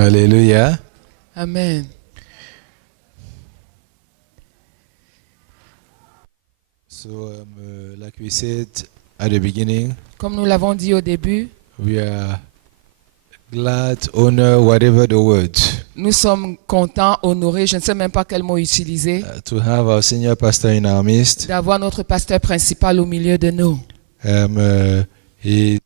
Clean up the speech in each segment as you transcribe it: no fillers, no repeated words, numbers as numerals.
Hallelujah. Amen. So, like we said at the beginning, Comme nous l'avons dit au début, we are glad, honor, whatever the word, nous sommes contents, honorés, je ne sais même pas quel mot utiliser, to have our senior pastor in our midst. d'avoir notre pasteur principal au milieu de nous. He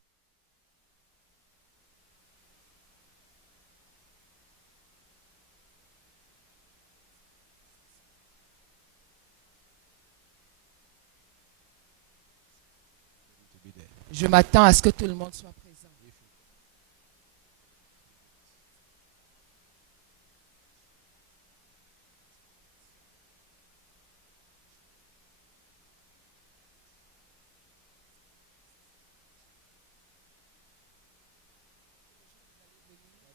Je m'attends à ce que tout le monde soit présent.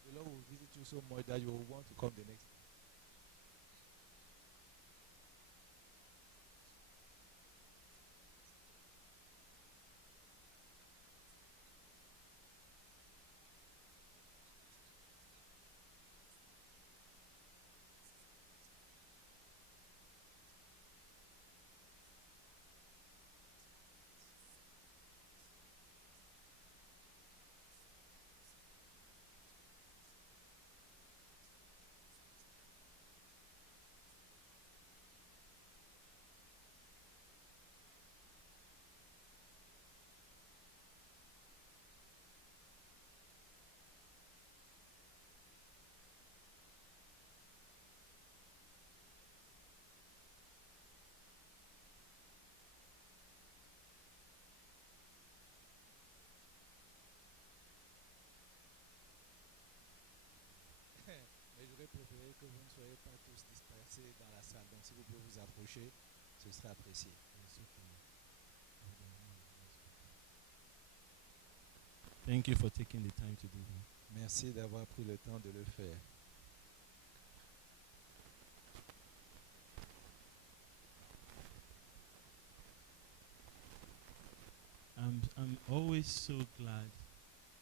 The Lord will visit you so much that you will want to come the next. Mais j'aurais préféré que vous ne soyez pas tous dispersés dans la salle. Donc, si vous pouvez vous approcher, ce serait apprécié. Thank you for taking the time to do that. Merci d'avoir pris le temps de le faire. I'm always so glad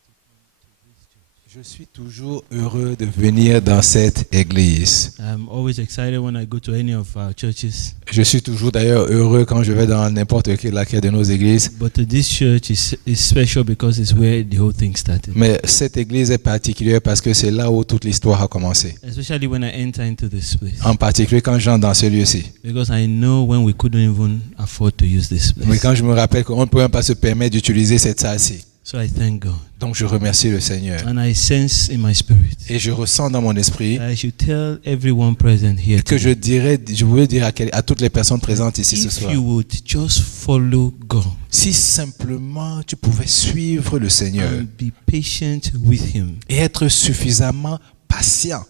to come to this church. Je suis toujours heureux de venir dans cette église. I'm always excited when I go to any of our churches. Je suis toujours d'ailleurs heureux quand je vais dans n'importe laquelle de nos églises. But this church is special because it's where the whole thing started. Mais cette église est particulière parce que c'est là où toute l'histoire a commencé. Especially when I enter into this place. En particulier quand j'entre dans ce lieu-ci. Because I know when we couldn't even afford to use this Mais place. quand je me rappelle qu'on ne peut même pas se permettre d'utiliser cette salle-ci. So I thank God. Donc je remercie le Seigneur. And I sense in my spirit Et je ressens dans mon esprit that I should tell everyone present here que today, je voulais dire à toutes les personnes présentes ici ce if soir. you would just follow God Si simplement tu pouvais suivre le Seigneur and be patient with Him, et être suffisamment patient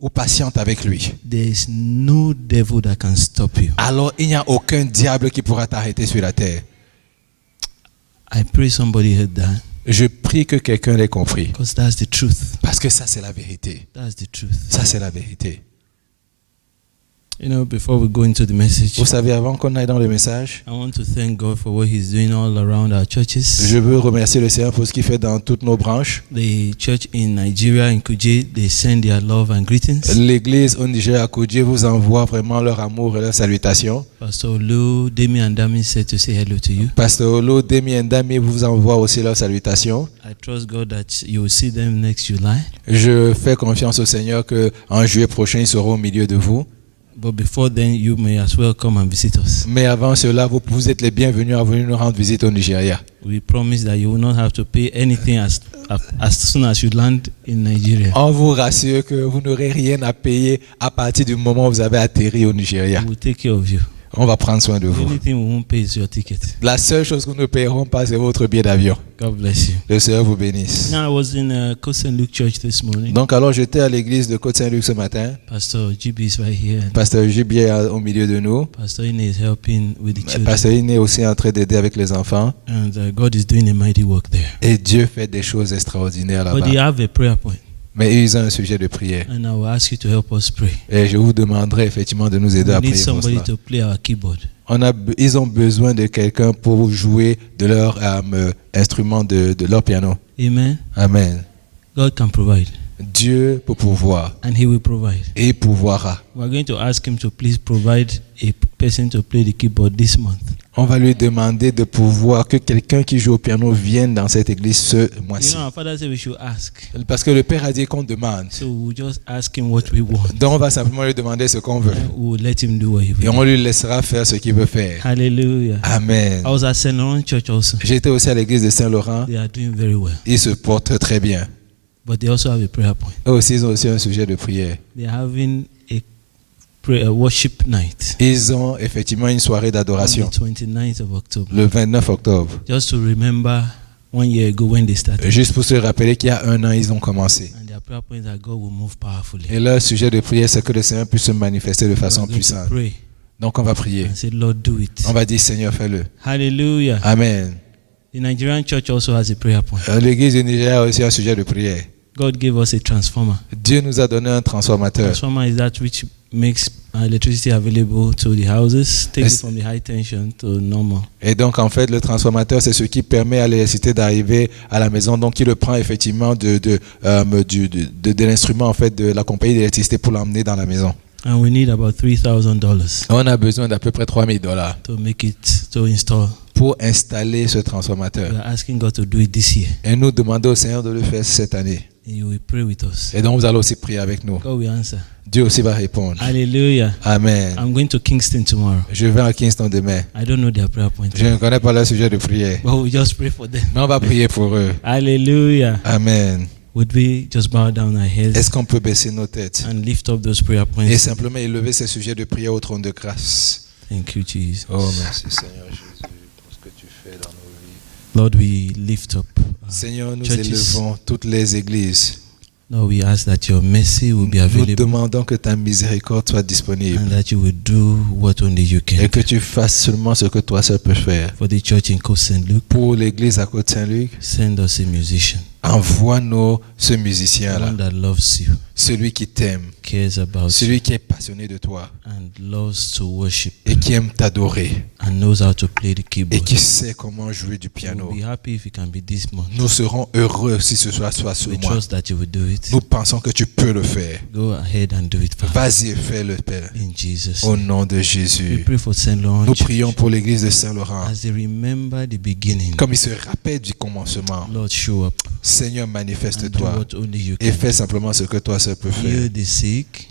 ou patiente avec lui, there is no devil that can stop you. alors il n'y a aucun diable qui pourra t'arrêter sur la terre. I pray somebody heard that, Je prie que quelqu'un l'ait compris. because that's the truth. Parce que ça, c'est la vérité. That's the truth. Ça, c'est la vérité. You know, before we go into the message, Vous savez, avant qu'on aille dans le message, I want to thank God for what He's doing all around our churches. je veux remercier le Seigneur pour ce qu'il fait dans toutes nos branches. The church in Nigeria, in Kuje, they send their love and greetings. L'église au Niger à Kodje vous envoie vraiment leur amour et leur salutation. Pastor Lou, Demi and Dami said to say hello to you. Pasteur Olo, Demi et Dami vous envoient aussi leur salutation. I trust God that you will see them next July. Je fais confiance au Seigneur qu'en juillet prochain, ils seront au milieu de vous. But before then, you may as well come and visit us. Mais avant cela, vous êtes les bienvenus à venir nous rendre visite au Nigeria. We promise that you will not have to pay anything as soon as you land in Nigeria. On vous rassure que vous n'aurez rien à payer à partir du moment où vous avez atterri au Nigeria. We will take care of you. On va prendre soin de The vous. only thing we won't pay is your ticket. La seule chose que nous ne paierons pas, c'est votre billet d'avion. God bless you. Le Seigneur vous bénisse. Now, I was in Côte Saint-Luc Church this morning. Donc alors, j'étais à l'église de Côte-Saint-Luc ce matin. Pastor GB is right here. Pasteur Gibier est au milieu de nous. Pastor Ine is helping with the children. Pasteur Iné est aussi en train d'aider avec les enfants. And God is doing a mighty work there. Et Dieu fait des choses extraordinaires But they là-bas. have a prayer point. Mais ils ont un sujet de prière. And I will ask you to help us pray. Et je vous demanderai effectivement de nous aider We à need prier pour somebody cela. to play our keyboard. Ils ont besoin de quelqu'un pour jouer de leur instrument, de leur piano. Amen. Amen. God can provide. Dieu peut pourvoir and He will provide. et il pourvoira. We're going to ask Him to please provide a person to play the keyboard this month. On va lui demander de pouvoir que quelqu'un qui joue au piano vienne dans cette église ce You mois-ci. know, our Father said we should ask. Parce que le Père a dit qu'on demande. So we'll just ask Him what we want. Donc on va simplement lui demander ce qu'on veut. And we'll let Him do what He Et will. on lui laissera faire ce qu'il veut faire. Hallelujah. Amen. I was at St. Laurent Church also. J'étais aussi à l'église de Saint-Laurent. They are doing very well. Ils se portent très bien. But they also have a prayer point. Eux aussi, ils ont aussi un sujet de prière. They are having a worship night Ils ont effectivement une soirée on d'adoration the 29th of October. le 29 octobre. Just to remember 1 year ago when they started. Juste pour se rappeler qu'il y a 1 an, ils ont commencé. And their prayer point is that God will move powerfully. Et leur sujet de prière, c'est que le Seigneur puisse se manifester de We are façon going to puissante. pray Donc on va prier. and say, Lord, do it. On va dire, Seigneur, fais-le. Hallelujah. Amen. The Nigerian church also has a prayer point. L'église du Nigeria a aussi un sujet de prière. God gave us a transformer. Dieu nous a donné un transformateur. Transformer is that which makes electricity available to the houses, takes it from the high tension to normal. Et donc, en fait, le transformateur, c'est ce qui permet à l'électricité d'arriver à la maison. Donc, il le prend effectivement de l'instrument, en fait, de la compagnie d'électricité pour l'emmener dans la maison. And we need about $3,000 On a besoin d'à peu près $3,000 to make it, to install. pour installer ce transformateur. We are asking God to do it this year. Et nous demandons au Seigneur de le faire cette année. And you will pray with us. Et donc, vous allez aussi prier avec nous. God will answer. Dieu aussi va répondre. Hallelujah. Amen. I'm going to Kingston tomorrow. Je vais à Kingston demain. I don't know their prayer point. Je ne connais pas le sujet de prière. But we just pray for them. Mais on va prier pour eux. Hallelujah. Amen. Would we just bow down our heads Est-ce qu'on peut baisser nos têtes and lift up those prayer et points? simplement élever ces sujets de prière au trône de grâce? Thank you, Jesus. Oh, merci Seigneur Jésus pour ce que tu fais dans nos vies. Lord, we lift up. Seigneur, nous Churches. élevons toutes les églises. Lord, we ask that your mercy will be Nous available demandons que ta miséricorde soit disponible and that you will do what only you et can que tu fasses seulement ce que toi seul peux faire. for the church in Coast St. Luke. Pour l'église à Côte-Saint-Luc, Send us a musician, envoie-nous ce musicien-là, one that loves you, celui qui t'aime, cares about you, celui qui est passionné de toi and loves to worship et qui aime t'adorer and knows how to play the et keyboard. qui sait comment jouer du piano. We'll be happy if it can be this month. Nous serons heureux si ce soit ce We mois. trust that you will do it. Nous pensons que tu peux le faire. Go ahead and do it, Father. Vas-y et fais-le, Père. In Jesus' Au name. nom de We Jésus. pray for St. Laurent Nous Church. prions pour l'église de Saint-Laurent. As they remember the beginning, Comme il se rappelle du commencement. Lord, show up Seigneur, and do manifeste-toi what only you et can. fais simplement ce que toi seul peux faire. Heal the sick,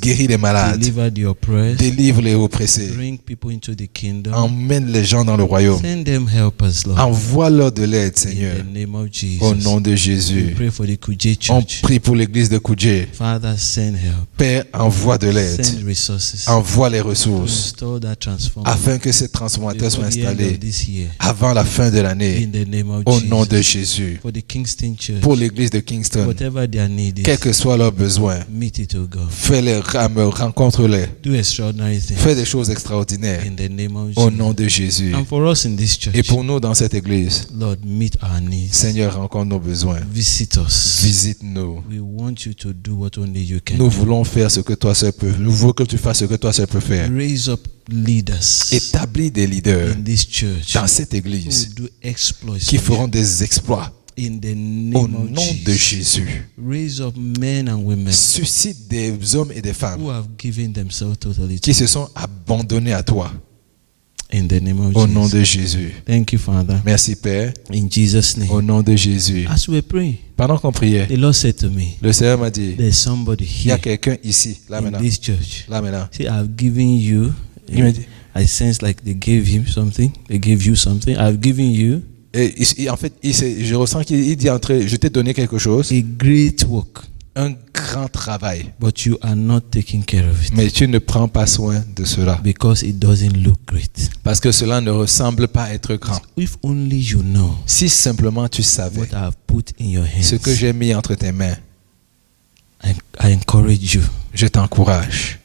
Guéris les malades. deliver the oppressed, Délivre les oppressés. bring people into the kingdom. Emmène les gens dans le royaume. Send them helpers, Lord. Envoie-leur de l'aide, In Seigneur. the name of Jesus. Au nom de We Jésus. pray for the Kuje On Church. prie pour l'église de Koudjé. Father, send help. Père, envoie de l'aide. Send resources. Envoie les To ressources install that transformer afin que ces transformateurs soient before the end installés of this year. avant la fin de l'année. In the name of Au nom Jesus. de Jésus. For the Kingston Church. Pour l'église de Kingston, Whatever their need quel is, que soit leur besoin, meet it, O God. fais-les, rencontre-les. Do extraordinary things. Fais des choses extraordinaires. In the name of Au Jesus. nom de Jésus. And for us in this church, Et pour nous dans cette église, Lord, meet our needs. Seigneur, rencontre nos besoins. Visit us. Visite-nous. We want you to do what only you can. Nous voulons faire ce que toi seul peux. Nous voulons que tu fasses ce que toi seul peux faire. Raise up leaders Établis des leaders in this church dans cette who église will do exploits qui for you. feront des exploits In the au name of nom de Jesus. Jésus. Raise up men and women Suscite des hommes et des femmes who have given themselves totally to qui you. se sont abandonnés à toi In the name of au nom Jesus. de Jésus. Thank you, Father. Merci Père, In Jesus' au name. nom de Jésus. As we praying, Pendant qu'on priait, the Lord said to me, le Seigneur m'a dit, there's somebody il y a here quelqu'un ici, là in maintenant, this church. là maintenant. See, I've given you. Il m'a dit, I sense like they gave him something. They gave you something. I've given you et en fait, je ressens qu'il dit entre, je t'ai donné quelque chose, a great work, un grand travail, but you are not taking care of it mais tu ne prends pas soin de cela because it doesn't look great. parce que cela ne ressemble pas à être grand. If only you know Si simplement tu savais what I've put in your ce que hands, j'ai mis entre tes mains, I encourage you. je t'encourage.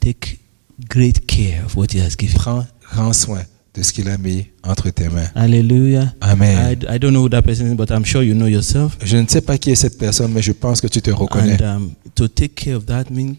Take great care of what he has given. Prends grand soin de ce qu'il a mis entre tes mains. Hallelujah. Amen. I don't know who that person is, but I'm sure you know yourself. Je ne sais pas qui est cette personne, mais je pense que tu te reconnais. And to take care of that means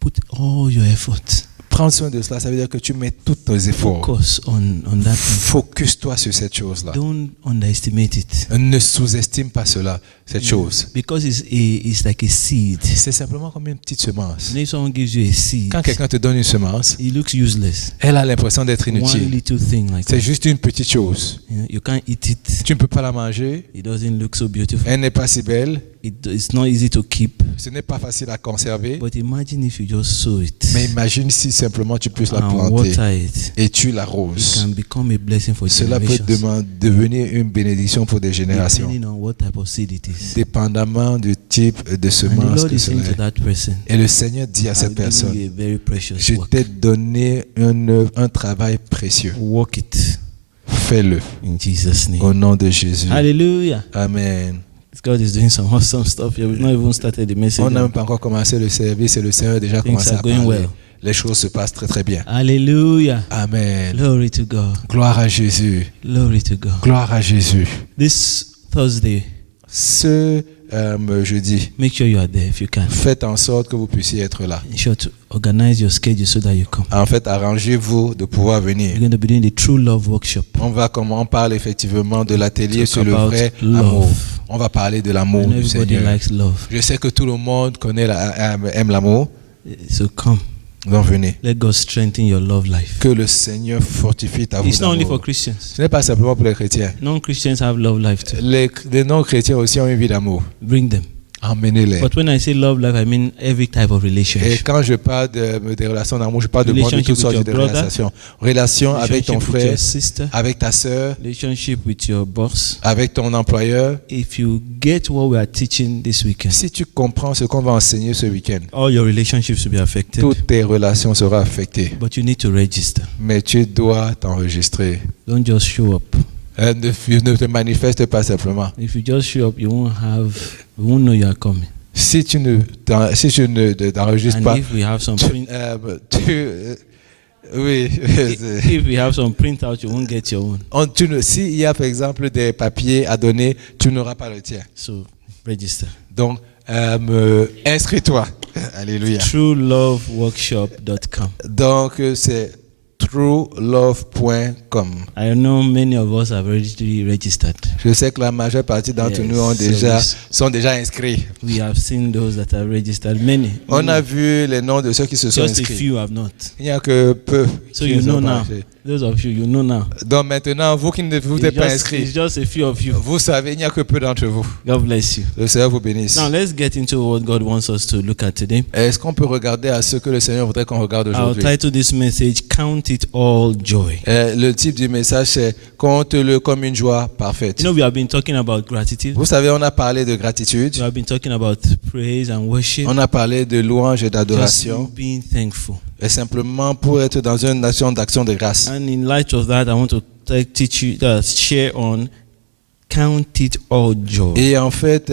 put all your effort. Prends soin de cela, ça veut dire que tu mets tous tes efforts. Focus on that thing. Focus-toi sur cette chose-là. Don't underestimate it. Ne sous-estime pas cela. cette chose. Because it's like a seed. C'est simplement comme une petite semence. And if someone gives you a seed, Quand quelqu'un te donne une semence, it looks useless. elle a l'impression d'être One inutile. little thing like C'est that. juste une petite chose. You can't eat it. Tu ne peux pas la manger. It doesn't look so beautiful. Elle n'est pas si belle. It's not easy to keep. Ce n'est pas facile à conserver. But imagine if you just sow it Mais imagine si simplement tu puisses la and planter water it. et tu It l'arroses. can become a blessing for Cela peut generations. devenir une bénédiction pour des générations, Depending on what type of seed it is. dépendamment du type de And the semence Lord que is cela saying to est. that person, Et le Seigneur dit à I've cette given personne, you a very precious je work. t'ai donné un travail précieux. Walk it Fais-le in Jesus' name. au nom de Jésus. Hallelujah. Amen. God is doing some awesome stuff here. We've not even started the message. On n'a même pas encore commencé le service et le Seigneur a déjà Things commencé are à going parler. well. Les choses se passent très très bien. Hallelujah. Amen. Glory to God. Gloire à Jésus. Glory to God. Gloire à Jésus. This Thursday, Ce jeudi, make sure you are there if you can. faites en sorte que vous puissiez être là. Ensure to organize your schedule so that you come. En fait, arrangez-vous de pouvoir venir. We're going to be doing the True Love Workshop. On parle effectivement de l'atelier Talk sur le about vrai love. amour. On va parler de l'amour And du everybody Seigneur. likes love. Je sais que tout le monde aime l'amour. So come. Donc venez. Let God strengthen your love life. Que le Seigneur fortifie ta vie It's not only for d'amour. Christians. Ce n'est pas simplement pour les chrétiens. Non-Christians have love life too. Les non-chrétiens aussi ont une vie d'amour. Bring them. Emmenez-les. But when I say love life, I mean every type of Et relationship. quand je parle des relations d'amour, je parle de Relationship toutes with sortes your de brother. relations. Relations avec ton Relationship with frère, your sister. avec ta sœur, Relationship with your boss. avec ton employeur. If you get what we are teaching this weekend, Si tu comprends ce qu'on va enseigner ce week-end, all your relationships will be affected. toutes tes relations seront affectées. But you need to register. Mais tu dois t'enregistrer. Don't just show up. Ne te manifeste pas simplement. If you just show up, you won't know you are coming. Si tu ne t'enregistres And pas, if we have some print, oui. if we have some printout, you won't get your own. S'il y a par exemple des papiers à donner, tu n'auras pas le tien. So register. Donc, inscris-toi. Alléluia. TrueLoveWorkshop.com. Donc, c'est truelove.com. I know many of us have already registered. Je sais que la majeure partie d'entre Yes, nous sont déjà inscrits. We have seen those that are registered. Many. On a vu les noms de ceux qui se sont Just a inscrits. few have not. Il n'y a que peu. So qui you ne know sont pas now. inscrits. Those of you know now. Donc maintenant, vous qui ne vous êtes pas It's inscrits, just a few of you. vous savez, il n'y a que peu d'entre vous. God bless you. Le Seigneur vous bénisse. Now let's get into what God wants us to look at today. Est-ce qu'on peut regarder à ce que le Seigneur voudrait qu'on regarde I'll aujourd'hui? title this message, Count It All Joy. Le type du message, c'est « Compte-le comme une joie parfaite You know, we have been talking about gratitude. ». Vous savez, on a parlé de gratitude, We have been talking about praise and worship. on a parlé de louange et Just d'adoration, being thankful. et simplement pour être dans une nation d'action de grâce. And in light of that, I want to teach you, share on Count It All Joy. Et en fait,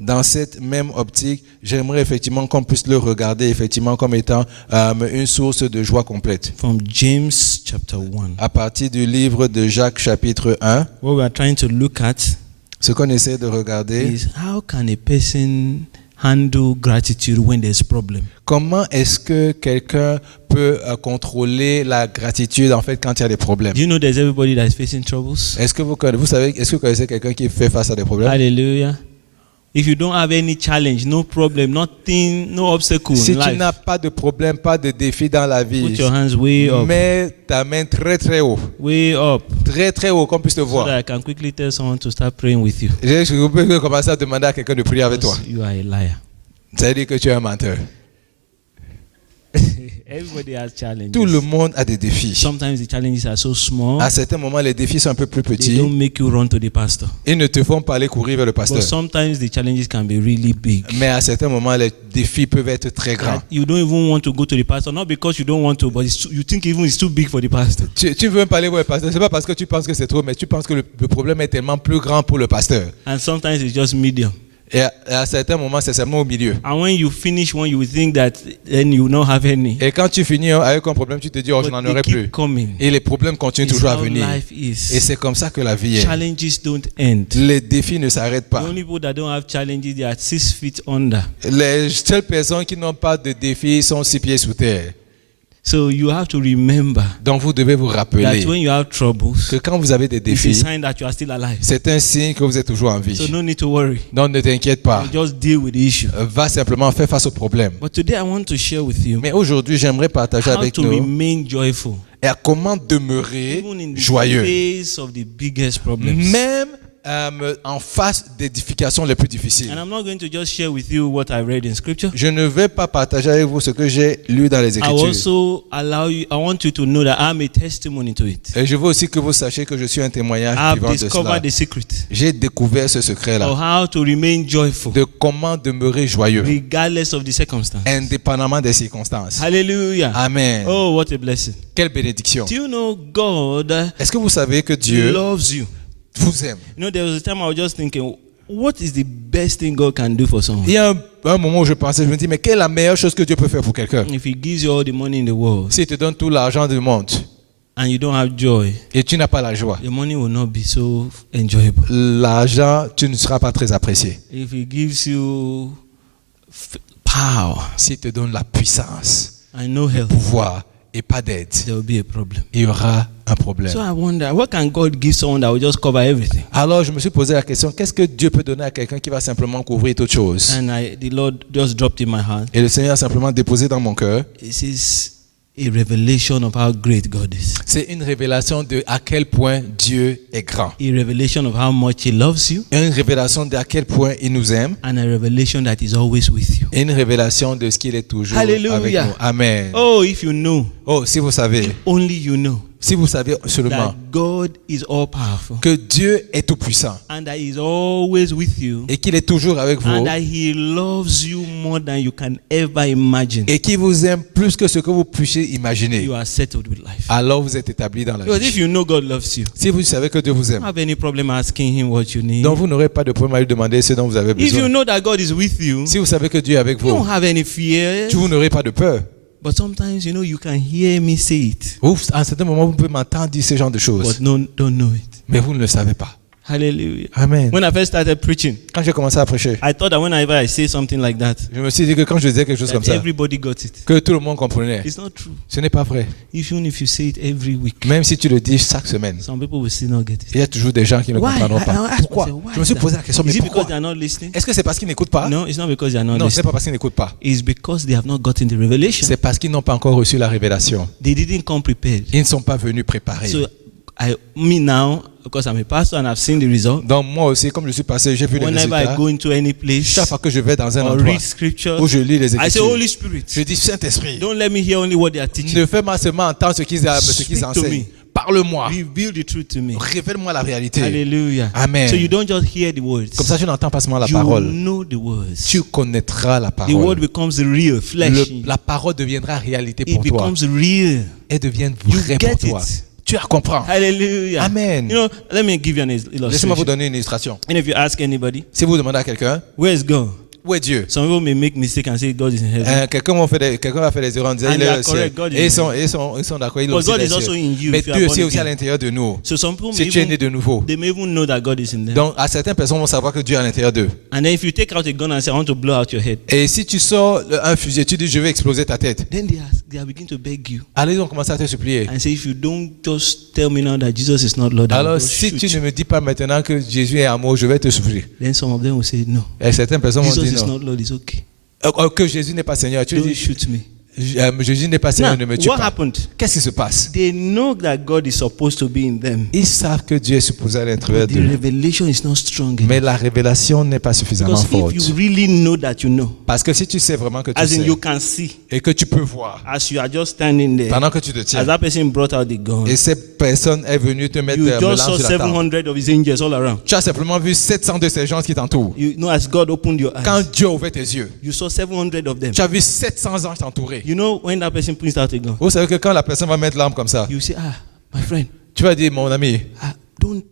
dans cette même optique, j'aimerais effectivement qu'on puisse le regarder effectivement comme étant une source de joie complète. From James chapter 1. À partir du livre de Jacques chapitre 1, What we are trying to look at ce qu'on essaie de regarder, is how can a person handle gratitude when there's problem? comment est-ce que quelqu'un peut contrôler la gratitude en fait quand il y a des problèmes? Do you know there's everybody that is facing troubles? Est-ce que vous connaissez quelqu'un qui fait face à des problèmes? Hallelujah. If you don't have any challenge, no problem, nothing, no obstacle Si in tu life, n'as pas de problème, pas de défi dans la put vie, your hands way up, mets ta main très très haut, très très haut, qu'on puisse te so voir. that I can quickly tell someone to start praying with you. Je peux commencer à demander à quelqu'un de prier avec toi. Because you are a liar. Ça veut dire que tu es un menteur. Everybody has challenges. Tout le monde a des défis. Sometimes the challenges are so small, À certains moments, les défis sont un peu plus they petits. don't make you run to the pastor. Ils ne te font pas aller courir vers le But pasteur. sometimes the challenges can be really big. Mais à certains moments, les défis peuvent être très grands. That you don't even want to go to the pastor, not because you don't want to, but you think even it's too big for the pastor. Tu ne veux même pas aller voir le pasteur. C'est pas parce que tu penses que c'est trop, mais tu penses que le problème est tellement plus grand pour le pasteur. And sometimes it's just medium. Et à certains moments, c'est seulement au milieu. And when you finish one, you think that then you don't have any. Et quand tu finis avec un problème, tu te dis, oh, je But n'en they aurai plus. keep coming. Et les problèmes continuent It's toujours à how venir. life Et is. c'est comme ça que la vie est. Challenges don't end. Les défis ne s'arrêtent The pas. only people that don't have challenges, they are 6 feet under. Les seules personnes qui n'ont pas de défis sont 6 pieds sous terre. So you have to remember Donc vous devez vous that rappeler when you have troubles, que quand vous avez des it's a défis, sign that you are still alive. c'est un signe que vous êtes toujours en So vie. no need to worry. Donc ne t'inquiète pas. Just deal with the issue. Va simplement faire face au problème. But today I want to share with you Mais aujourd'hui, j'aimerais partager how avec to nous remain joyful, et à comment demeurer even in the joyeux. face of the biggest problems. Même en face des édifications les plus difficiles. And I'm not going to just share with you what I read in scripture. Je ne vais pas partager avec vous ce que j'ai lu dans les I Écritures. also I want you to know that I'm a testimony to it. Et je veux aussi que vous sachiez que je suis un témoignage I've vivant de cela. discovered the secret J'ai découvert ce of secret-là how to remain joyful de comment demeurer joyeux, regardless of the circumstance. indépendamment des circonstances. Hallelujah. Amen. Oh, what a blessing. Quelle bénédiction. Do you know God Est-ce que vous savez que Dieu loves you? vous aime? You know, there was a time I was just thinking, what is the best thing God can do for someone? Il y a un moment où je pensais, je me dis, mais quelle est la meilleure chose que Dieu peut faire pour quelqu'un? If He gives you all the money in the world S'il te donne tout l'argent du monde and you don't have joy, et tu n'as pas la joie, the money will not be so enjoyable. l'argent, tu ne seras pas très apprécié. If He gives you power S'il te donne la puissance, and no help, pouvoir et pas d'aide, there will be a problem. il y aura un problème. So I wonder, what can God give someone that will just cover everything? Alors je me suis posé la question, qu'est-ce que Dieu peut donner à quelqu'un qui va simplement couvrir toute chose? And the Lord just dropped in my heart. Et le Seigneur a simplement déposé dans mon cœur. This is a revelation of how great God is. C'est une révélation de à quel point Dieu est grand. A revelation of how much He loves you. Une révélation de à quel point il nous aime. And a revelation that He's always with you. Et une révélation de ce qu'il est toujours Hallelujah. avec nous. Amen. Oh, if you know, Oh, si vous savez si you know seulement that God is all powerful que Dieu est tout puissant and that He's always with you et qu'il est toujours avec vous and that He loves you more than you can ever imagine, et qu'il vous aime plus que ce que vous puissiez imaginer, you are settled with life. alors vous êtes établi dans la Because if vie. you know God loves you, Si vous savez que Dieu vous you aime, don't have any problem asking Him what you need. donc vous n'aurez pas de problème à lui demander ce dont vous avez If you besoin. know that God is with you, Si vous savez que Dieu est avec you don't vous, have any fear. vous n'aurez pas de peur. But sometimes, you can hear me say it, À un certain moment, vous pouvez m'entendre dire ce genre de choses, but don't know it. mais vous ne le savez pas. Hallelujah. Amen. When I first started preaching, Quand j'ai commencé à prêcher, I thought that whenever I say something like that, je me suis dit que quand je disais quelque chose that comme ça, everybody got it. que tout le monde comprenait. It's not true. Ce n'est pas vrai. Even if you say it every week, Même si tu le dis chaque semaine, some people will still not get it. il y a toujours des gens qui ne Why? comprendront I pas. asked Pourquoi? myself, why Je me suis is posé that? la question, mais Is it because pourquoi? they are not listening? Est-ce que c'est parce qu'ils n'écoutent pas? No, it's not because they are not Non, ce n'est listening. pas parce qu'ils n'écoutent pas. It's because they have not gotten the revelation. C'est parce qu'ils n'ont pas encore reçu la révélation. They didn't come prepared. Ils ne sont pas venus préparés. So me now, because I'm a pastor and I've seen the result, Donc moi aussi, comme je suis passé, j'ai vu les whenever I résultats. go into any place Chaque fois que je vais dans un or endroit read scripture, où je lis les I say, Écritures, Holy Spirit, je dis Saint-Esprit, don't let me hear only what they are teaching. ne fais-moi seulement entendre ce qu'ils Speak to enseignent. me. Parle-moi. Reveal the truth to me. Révèle-moi la réalité. Hallelujah. Amen. So you don't just hear the words. Comme ça, tu n'entends pas seulement la You parole. know the words. Tu connaîtras la The word parole. becomes real, flesh. La parole deviendra réalité It pour toi. becomes real. Et devient You vrai get pour toi. it. Tu la comprends. Hallelujah. Amen. Let me give you an Laissez-moi vous illustration. donner une illustration. And if you ask anybody, Si vous demandez à quelqu'un, where is God? où est Dieu? Some people may make mistake and say God is in heaven. Quelqu'un va faire des erreurs en disant And il they est are au ciel. correct, God is Et in ils sont d'accord, il est But aussi God des is also cieux. in you Mais if you are Dieu born aussi à again. l'intérieur de nous. So some people Si tu es né de nouveau. they may even know that God is in them. Donc, à certaines personnes vont savoir que Dieu est à l'intérieur d'eux. And then if you take out a gun and say, I want to blow out your head, Et si tu sors un fusil, tu dis je vais exploser ta tête. then they are beginning to beg you Alors ils ont commencé à te supplier. and say, if you don't just tell me now that Jesus is not Lord, I will Alors just si shoot tu you. ne me dis pas maintenant que Jésus est amour, je vais te souffrir. Then some of them will say, no, Et certaines personnes vont Jesus dire is non. not Lord, it's okay. Que Jésus n'est pas Seigneur. Tu Don't dis shoot me. Jésus n'est pas Seigneur, Now, ne me tue what pas. happened? Qu'est-ce qui se passe? They know that God is supposed to be in them. Ils savent que Dieu est supposé à l'intérieur The d'eux. revelation is not strong enough. Mais la révélation n'est pas suffisamment Because forte. if you really know that you know, Parce que si tu sais vraiment que tu as in sais you can see, et que tu peux voir as you are just standing there, pendant que tu te as tiens that person brought out the gun, et cette personne est venue te mettre you le just saw lance sur la table. 700 of his angels all around. Tu as simplement vu 700 de ces gens qui t'entourent. You know, as God opened your eyes, Quand Dieu a ouvert tes yeux, you saw 700 of them. tu as vu 700 anges t'entourer. You know, when that person brings out a gun, Vous savez que quand la personne va mettre l'arme comme ça, you say, my friend, tu vas dire, mon ami, don't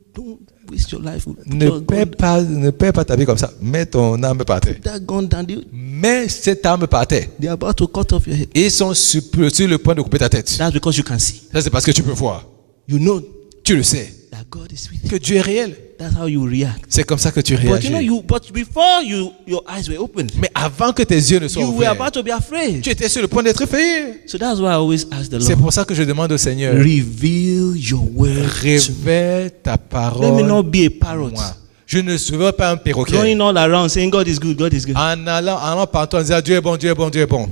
waste your life. Put ne perds pas ta vie comme ça. Mets ton arme par terre. that gun down. Mets cette arme par terre. They are about to cut off your head. Ils sont sur le point de couper ta tête. That's because you can see. Ça, c'est parce que tu peux voir. You know Tu le sais. that God is with you. que Dieu est réel. That's how you react. C'est comme ça que tu But you réagis. know, but before your eyes were opened, Mais avant que tes yeux ne soient you were ouverts, about to be afraid. tu étais sur le point d'être effrayé. So that's why I always ask the C'est Lord, pour ça que je demande au Seigneur, reveal your word to me. révèle ta Let me parole. not be a parrot, Moi. Je ne serai pas un perroquet. running all around saying God is good, God is good, En allant partout en disant Dieu est bon, Dieu est bon, Dieu est bon.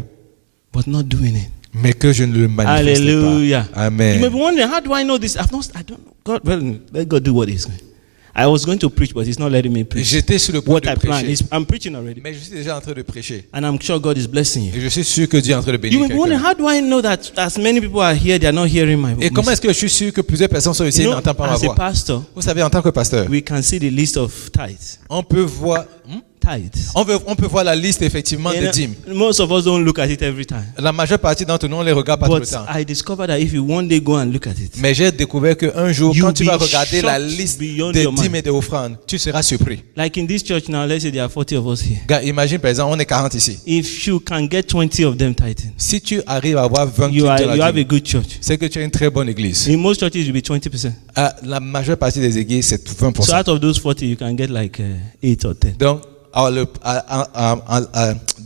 but not doing it. Mais que je ne le manifeste Hallelujah. pas. You may Amen. be wondering, how do I know this? I don't know. God, well, let God do what He's going. I was going to preach, but He's not letting me preach. J'étais sur le point What de I planned prêcher. is I'm preaching already, Mais je suis déjà en train de prêcher. and I'm sure God is blessing you. Et je suis sûr que Dieu est en train de bénir You may be wondering, quelqu'un. how do I know that as many people are here, they are not hearing my Et comment voice? est-ce que je suis sûr que plusieurs personnes sont ici et You know, n'entendent pas ma as a voix? pastor, Vous savez, en tant que pasteur, we can see the list of tithes. on peut voir, Tithes. on peut voir la liste effectivement You des know, dîmes. most of us don't look at it every time. La majeure partie d'entre nous, on les regarde pas tout le But temps. I discovered that if you one day go and look at it, Mais j'ai découvert qu'un jour, You'll quand tu vas be regarder la shocked liste beyond des your dîmes mind. et des offrandes, tu seras surpris. like in this church now, let's say there are 40 of us here. Gars, imagine par exemple, on est 40 ici. If you can get 20 of them tithing, Si tu arrives à avoir 20 you de have la a dîme, good church. c'est que tu as une très bonne église. In most churches, it will be 20%. La majeure partie des églises, c'est 20%. So out of those 40, you can get like 8 or 10. Donc,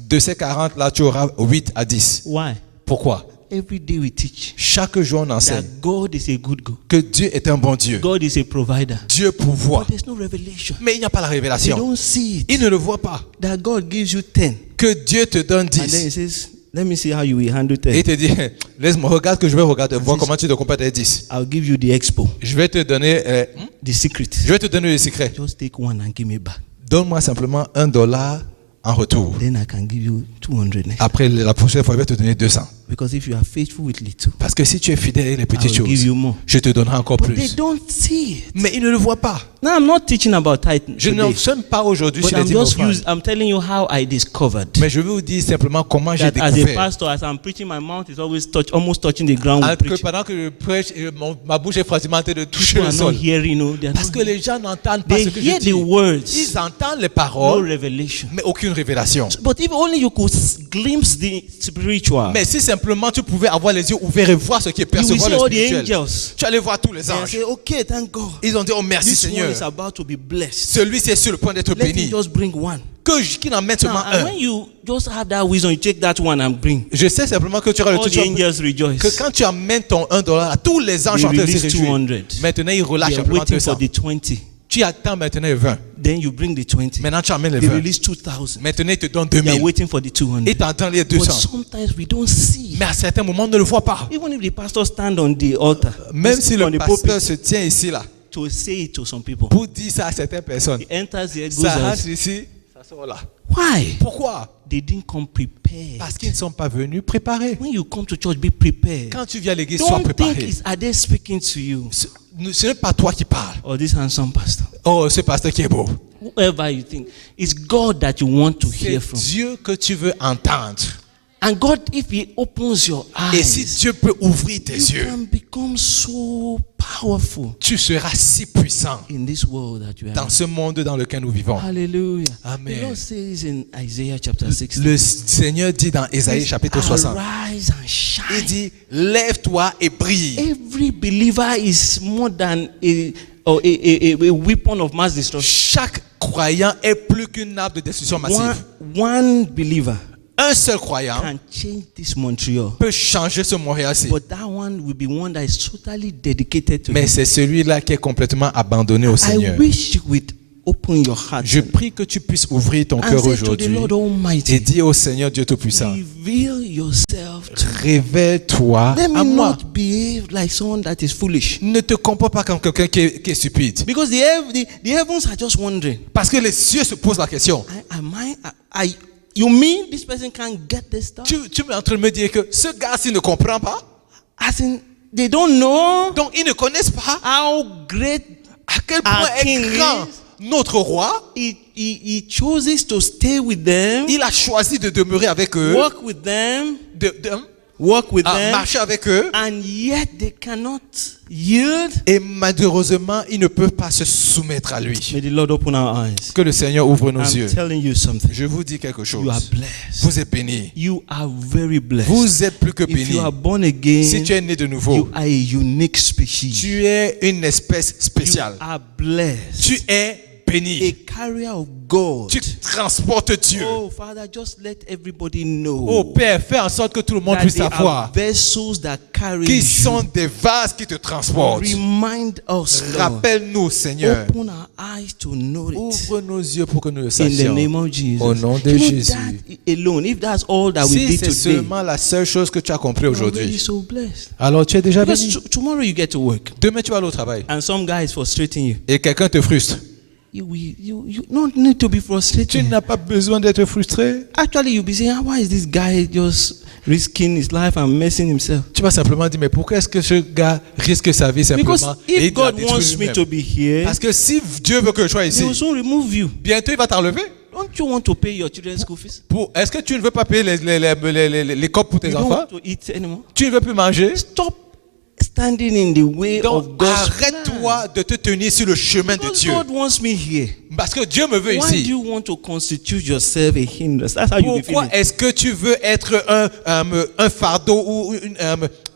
de ces 40 là, tu auras 8 à 10. Why? Pourquoi? Every day we teach Chaque jour, on that enseigne God is a good God. que Dieu est un bon Dieu. God is a provider. Dieu pourvoit. But there's no revelation. Mais il n'y a pas la They révélation. don't see it. Il ne le voit pas. That God gives you 10. Que Dieu te donne And then He 10. says, let me see how you will handle Et 10. il te dit, laisse-moi, regarde que je vais regarder, voir comment tu te comportes avec 10. I'll give you the expo, Je vais te donner, the secret. je vais te donner le secret. Just take one and give me back. Donne-moi simplement $1 en retour. Then I can give you 200 next. Après, la prochaine fois, je vais te donner 200. Because if you are faithful with little, Parce que si tu es fidèle avec les I petites will give choses, you more. je te donnerai encore But they plus. don't see it. Mais ils ne le voient pas. Now I'm not teaching about tithing Je today, n'enseigne pas aujourd'hui but sur les I'm dîmes just offrandes. I'm telling you how I discovered Mais je vais vous dire simplement comment j'ai that as a découvert. pastor, as I'm preaching, my mouth is always almost touching the ground with Alors que preaching. pendant que je prêche, ma bouche est pratiquement en train de toucher People le are not sol. hearing, they are Parce que not les gens n'entendent pas They ce que je hear dis. the words, Ils entendent les no paroles, revelation. mais aucune révélation. But if only you could glimpse the spiritual, Mais si simplement tu pouvais avoir les yeux ouverts et voir ce qui est you will percevoir see le all the spirituel, angels. tu allais voir tous les And anges. say, okay, thank God. Ils ont dit, oh merci This one Seigneur. is about to be blessed. Celui-ci est sur le point d'être Let him béni. just bring one. Qu'il en mette Now, seulement and un. when you just have that wisdom, you take that one and bring. Je sais simplement que tu auras le All the angels rejoice. que quand tu amènes ton $1, tous les anges They sont en train de se release réjouir. 200. Maintenant, ils They relâchent are simplement waiting for 200. the 20. Tu attends maintenant les 20. Then you bring the 20. Maintenant, tu amènes les They 20. release 2,000. Maintenant, ils te donnent They are 2000. waiting for the 200. Et tu entends les But 200. sometimes we don't see. Mais à certains moments, on ne le voit pas. Even if the pastor stand on the altar, Même si on le the pulpit, pasteur se tient ici, là, to say it to some people, pour dire ça à certaines personnes, he enters here, goes ça out. rentre ici, ça sort là. Why? Pourquoi? They didn't come prepared. Parce qu'ils ne sont pas venus préparés. When you come to church, be prepared. Quand tu viens à l'église, sois Don't think préparé. are they speaking to you Ce n'est pas toi qui parles. or this handsome pastor. Oh, ce pasteur qui est beau. Whoever you think, it's God that you want to C'est hear from. Dieu que tu veux entendre. And God, if He opens your Et si eyes, Dieu peut ouvrir tes you yeux, can become so powerful tu seras si puissant in this world that you are. dans ce monde dans lequel nous vivons. Hallelujah. Amen. The Lord says in Isaiah chapter 60, Le Seigneur dit dans Ésaïe chapitre 60, arise and il shine. dit, lève-toi et brille. Every believer is more than a weapon of mass destruction. Chaque croyant est plus qu'une arme de destruction massive. One believer Un seul croyant can change this Montreal. peut changer ce Montréal-ci. But that one will be one that is totally dedicated to Mais Him. c'est celui-là qui est complètement abandonné au I Seigneur. wish you would open your heart Je prie que tu puisses ouvrir ton and cœur say to the aujourd'hui Lord et Almighty, dire au Seigneur Dieu Tout-Puissant, reveal yourself to me. révèle-toi Let me à moi. not behave like someone that is foolish. Ne te comporte pas comme quelqu'un qui est stupide. Because the heavens are just wondering. Parce que les cieux se posent la question. You mean this person can't get this stuff? Tu es en train de me dire que ce gars-ci ne comprend pas? As in, they don't know Donc ils ne connaissent pas how great à quel our point king est grand notre roi. he chooses to stay with them, Il a choisi de demeurer avec eux, work with them, de work with à them, marcher avec eux, and yet they cannot yield. et malheureusement, ils ne peuvent pas se soumettre à lui. May the Lord open our eyes. Que le Seigneur ouvre nos I'm yeux. telling you something. Je vous dis quelque You are chose. blessed. Vous êtes bénis. You are very blessed. Vous êtes plus que If bénis. you are born again, Si tu es né de you nouveau, are a unique species. tu es une espèce You spéciale. are blessed. Tu es A béni. carrier of God. Tu transportes Dieu. Oh, Father, just let everybody know Oh Père, fais en sorte que tout le monde that puisse they are savoir vessels that carry qu'ils you. sont des vases qui te transportent. Remind us, Lord. Rappelle-nous, Seigneur. Open our eyes to know it. Ouvre nos yeux pour que nous le In the sachions. name of Jesus. Au nom de You know, Jésus. that alone, if that's all that we Si did c'est today, seulement la seule chose que tu as compris you're already aujourd'hui, so blessed. alors tu es déjà Because béni. tomorrow you get to work, Demain, tu vas aller au travail and some guy is frustrating you. et quelqu'un te frustre. You don't need to be Tu frustrated. n'as pas besoin d'être frustré. Actually, you'll be saying, "Ah, why is this guy just risking his life and messing himself?" Tu vas simplement dire, mais pourquoi est-ce que ce gars risque sa vie Because simplement et if il la God détruit wants me lui-même? to be here, Parce que si Dieu veut que je sois He ici, will soon remove you. bientôt il va t'enlever. Don't you want to pay your children's school fees? Est-ce que tu ne veux pas payer les copes pour tes You don't enfants? want to eat anymore? Tu ne veux plus manger? Stop standing in the way Donc of God's arrête-toi de te tenir sur le chemin de Because Dieu. God wants me here. Parce que Dieu me veut Why do ici. you want to constitute yourself a hindrance? That's how you be Pourquoi feeling. est-ce que tu veux être un fardeau ou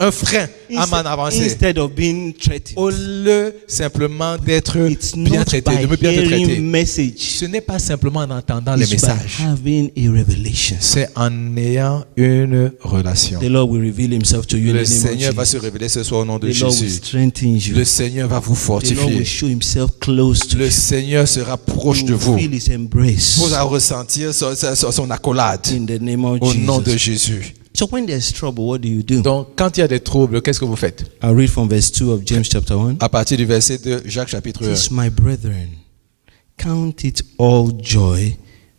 un frein à mon avancée? Instead of being threatened. Au lieu simplement d'être It's bien not traité, by de me bien te hearing traiter. message. Ce n'est pas simplement en entendant les It's by messages. having a revelation. C'est en ayant une relation. The Lord will reveal himself to you in Le the name Seigneur of va se Jesus. révéler ce soir au nom de The Lord will Jésus. strengthen you. Le Seigneur va vous The Lord will fortifier. show himself close to Le you. Seigneur sera proche de You vous. will feel his embrace Vous allez ressentir son accolade in the name of au nom de Jesus. Jésus. So when there's trouble, what do you do? Donc, quand il y a des troubles, qu'est-ce que vous faites? I'll read from verse 2 of James chapter 1. À partir du verset de Jacques chapitre 1. This, my brethren, count it all joy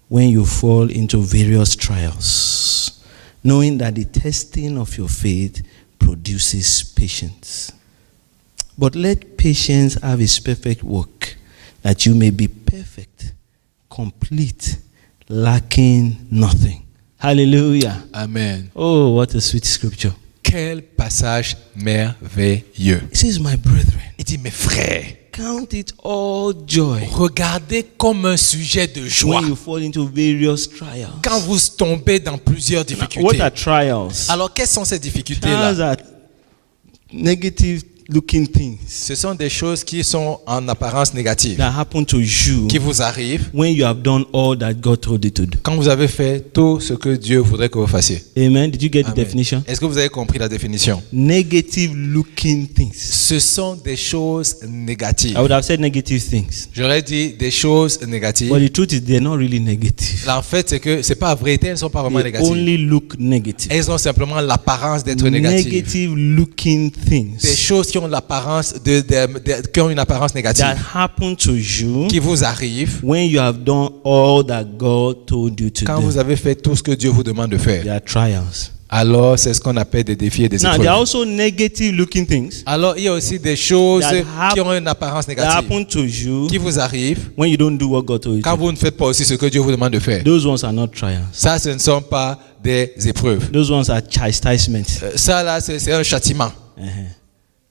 when you fall into various trials, knowing that the testing of your faith produces patience. But let patience have its perfect work, that you may be perfect, complete, lacking nothing. Hallelujah. Amen. Oh, what a sweet scripture. Quel passage merveilleux. It says, my brethren, Il dit, mes frères, count it all joy regardez comme un sujet de joie when you fall into various trials. quand vous tombez dans plusieurs What difficultés. are trials? Alors, quelles sont ces difficultés-là? Trials are negative looking things Ce sont des choses qui sont en apparence négatives, that happen to you qui vous arrivent when you have done all that God told you to do. quand vous avez fait tout ce que Dieu voudrait que vous fassiez. Amen. Did you get the Amen. definition? Est-ce que vous avez compris la définition? Negative looking things. Ce sont des choses négatives. I would have said negative things. J'aurais dit des choses négatives. But the truth is they're not really negative. Là, en fait, c'est que c'est pas la vérité, elles ne sont pas vraiment They négatives. only look negative. Elles ont simplement l'apparence d'être négatives. Negative looking Des things choses qui ont l'apparence qui ont une apparence négative, that happen to you qui vous arrivent when you have done all that God told you to quand do. vous avez fait tout ce que Dieu vous demande de They faire. are trials. Alors, c'est ce qu'on appelle des défis et des Now, there are épreuves. also negative looking things Alors, il y a aussi des choses that qui ont une apparence that négative, happen to you qui vous arrivent when you don't do what God told you quand to. vous ne faites pas aussi ce que Dieu vous demande de faire. Those ones are not trials. Ça, ce ne sont pas des épreuves. Those ones are chastisements. Ça, là, c'est un châtiment.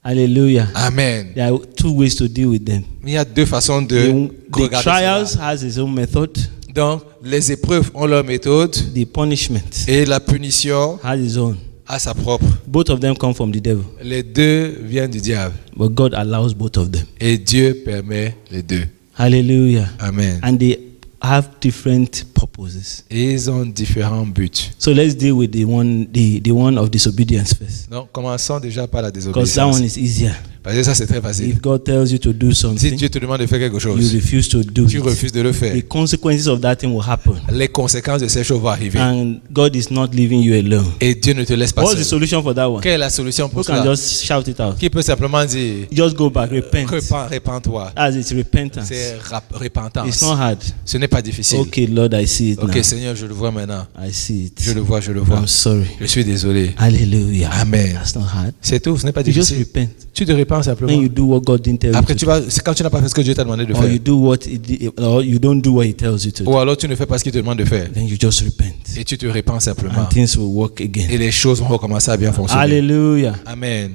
Hallelujah. Amen. There are two ways to deal with them. Il y a deux façons de The regarder trials cela. has its own method. Donc, les épreuves ont leur méthode The punishment et la punition has its own. a sa propre. Both of them come from the devil, Les deux viennent du diable but God allows both of them. et Dieu permet les deux. Hallelujah. Amen. And they have different purposes. Et ils ont différents buts. So let's deal with the one of disobedience first, Donc, commençons déjà par la because that désobéissance. one is easier. Parce que ça, c'est très facile. If God tells you to do Si something, Dieu te demande de faire quelque you chose, refuse to do tu it. refuses de le faire. The consequences of that thing will happen, Les conséquences de ces choses vont arriver. and God is not leaving you alone. Et Dieu ne te laisse pas What's the seul. solution for that one? Quelle est la solution pour Who can cela? just shout it out? Qui peut simplement dire, Just go back, repent. Répands-toi. As it's repentance. C'est It's repentance. not hard. Ce n'est pas difficile. Okay, Lord, I see it Ok, now. Seigneur, je le vois maintenant. I see it. Je le vois, je le vois. I'm sorry. Je suis désolé. Hallelujah. Amen. That's not hard. C'est tout, ce n'est pas You just difficile. repent. Tu te repens répands simplement. When you do what God didn't tell Après, you to c'est quand tu n'as pas fait ce que Dieu t'a demandé de do, or faire. you do what he did, or you don't do what He tells you to do, Ou alors tu ne fais pas ce qu'il te demande de faire. then you just repent, Et tu te répands simplement. and things will work Et again. les choses vont recommencer à bien fonctionner. Hallelujah! Amen.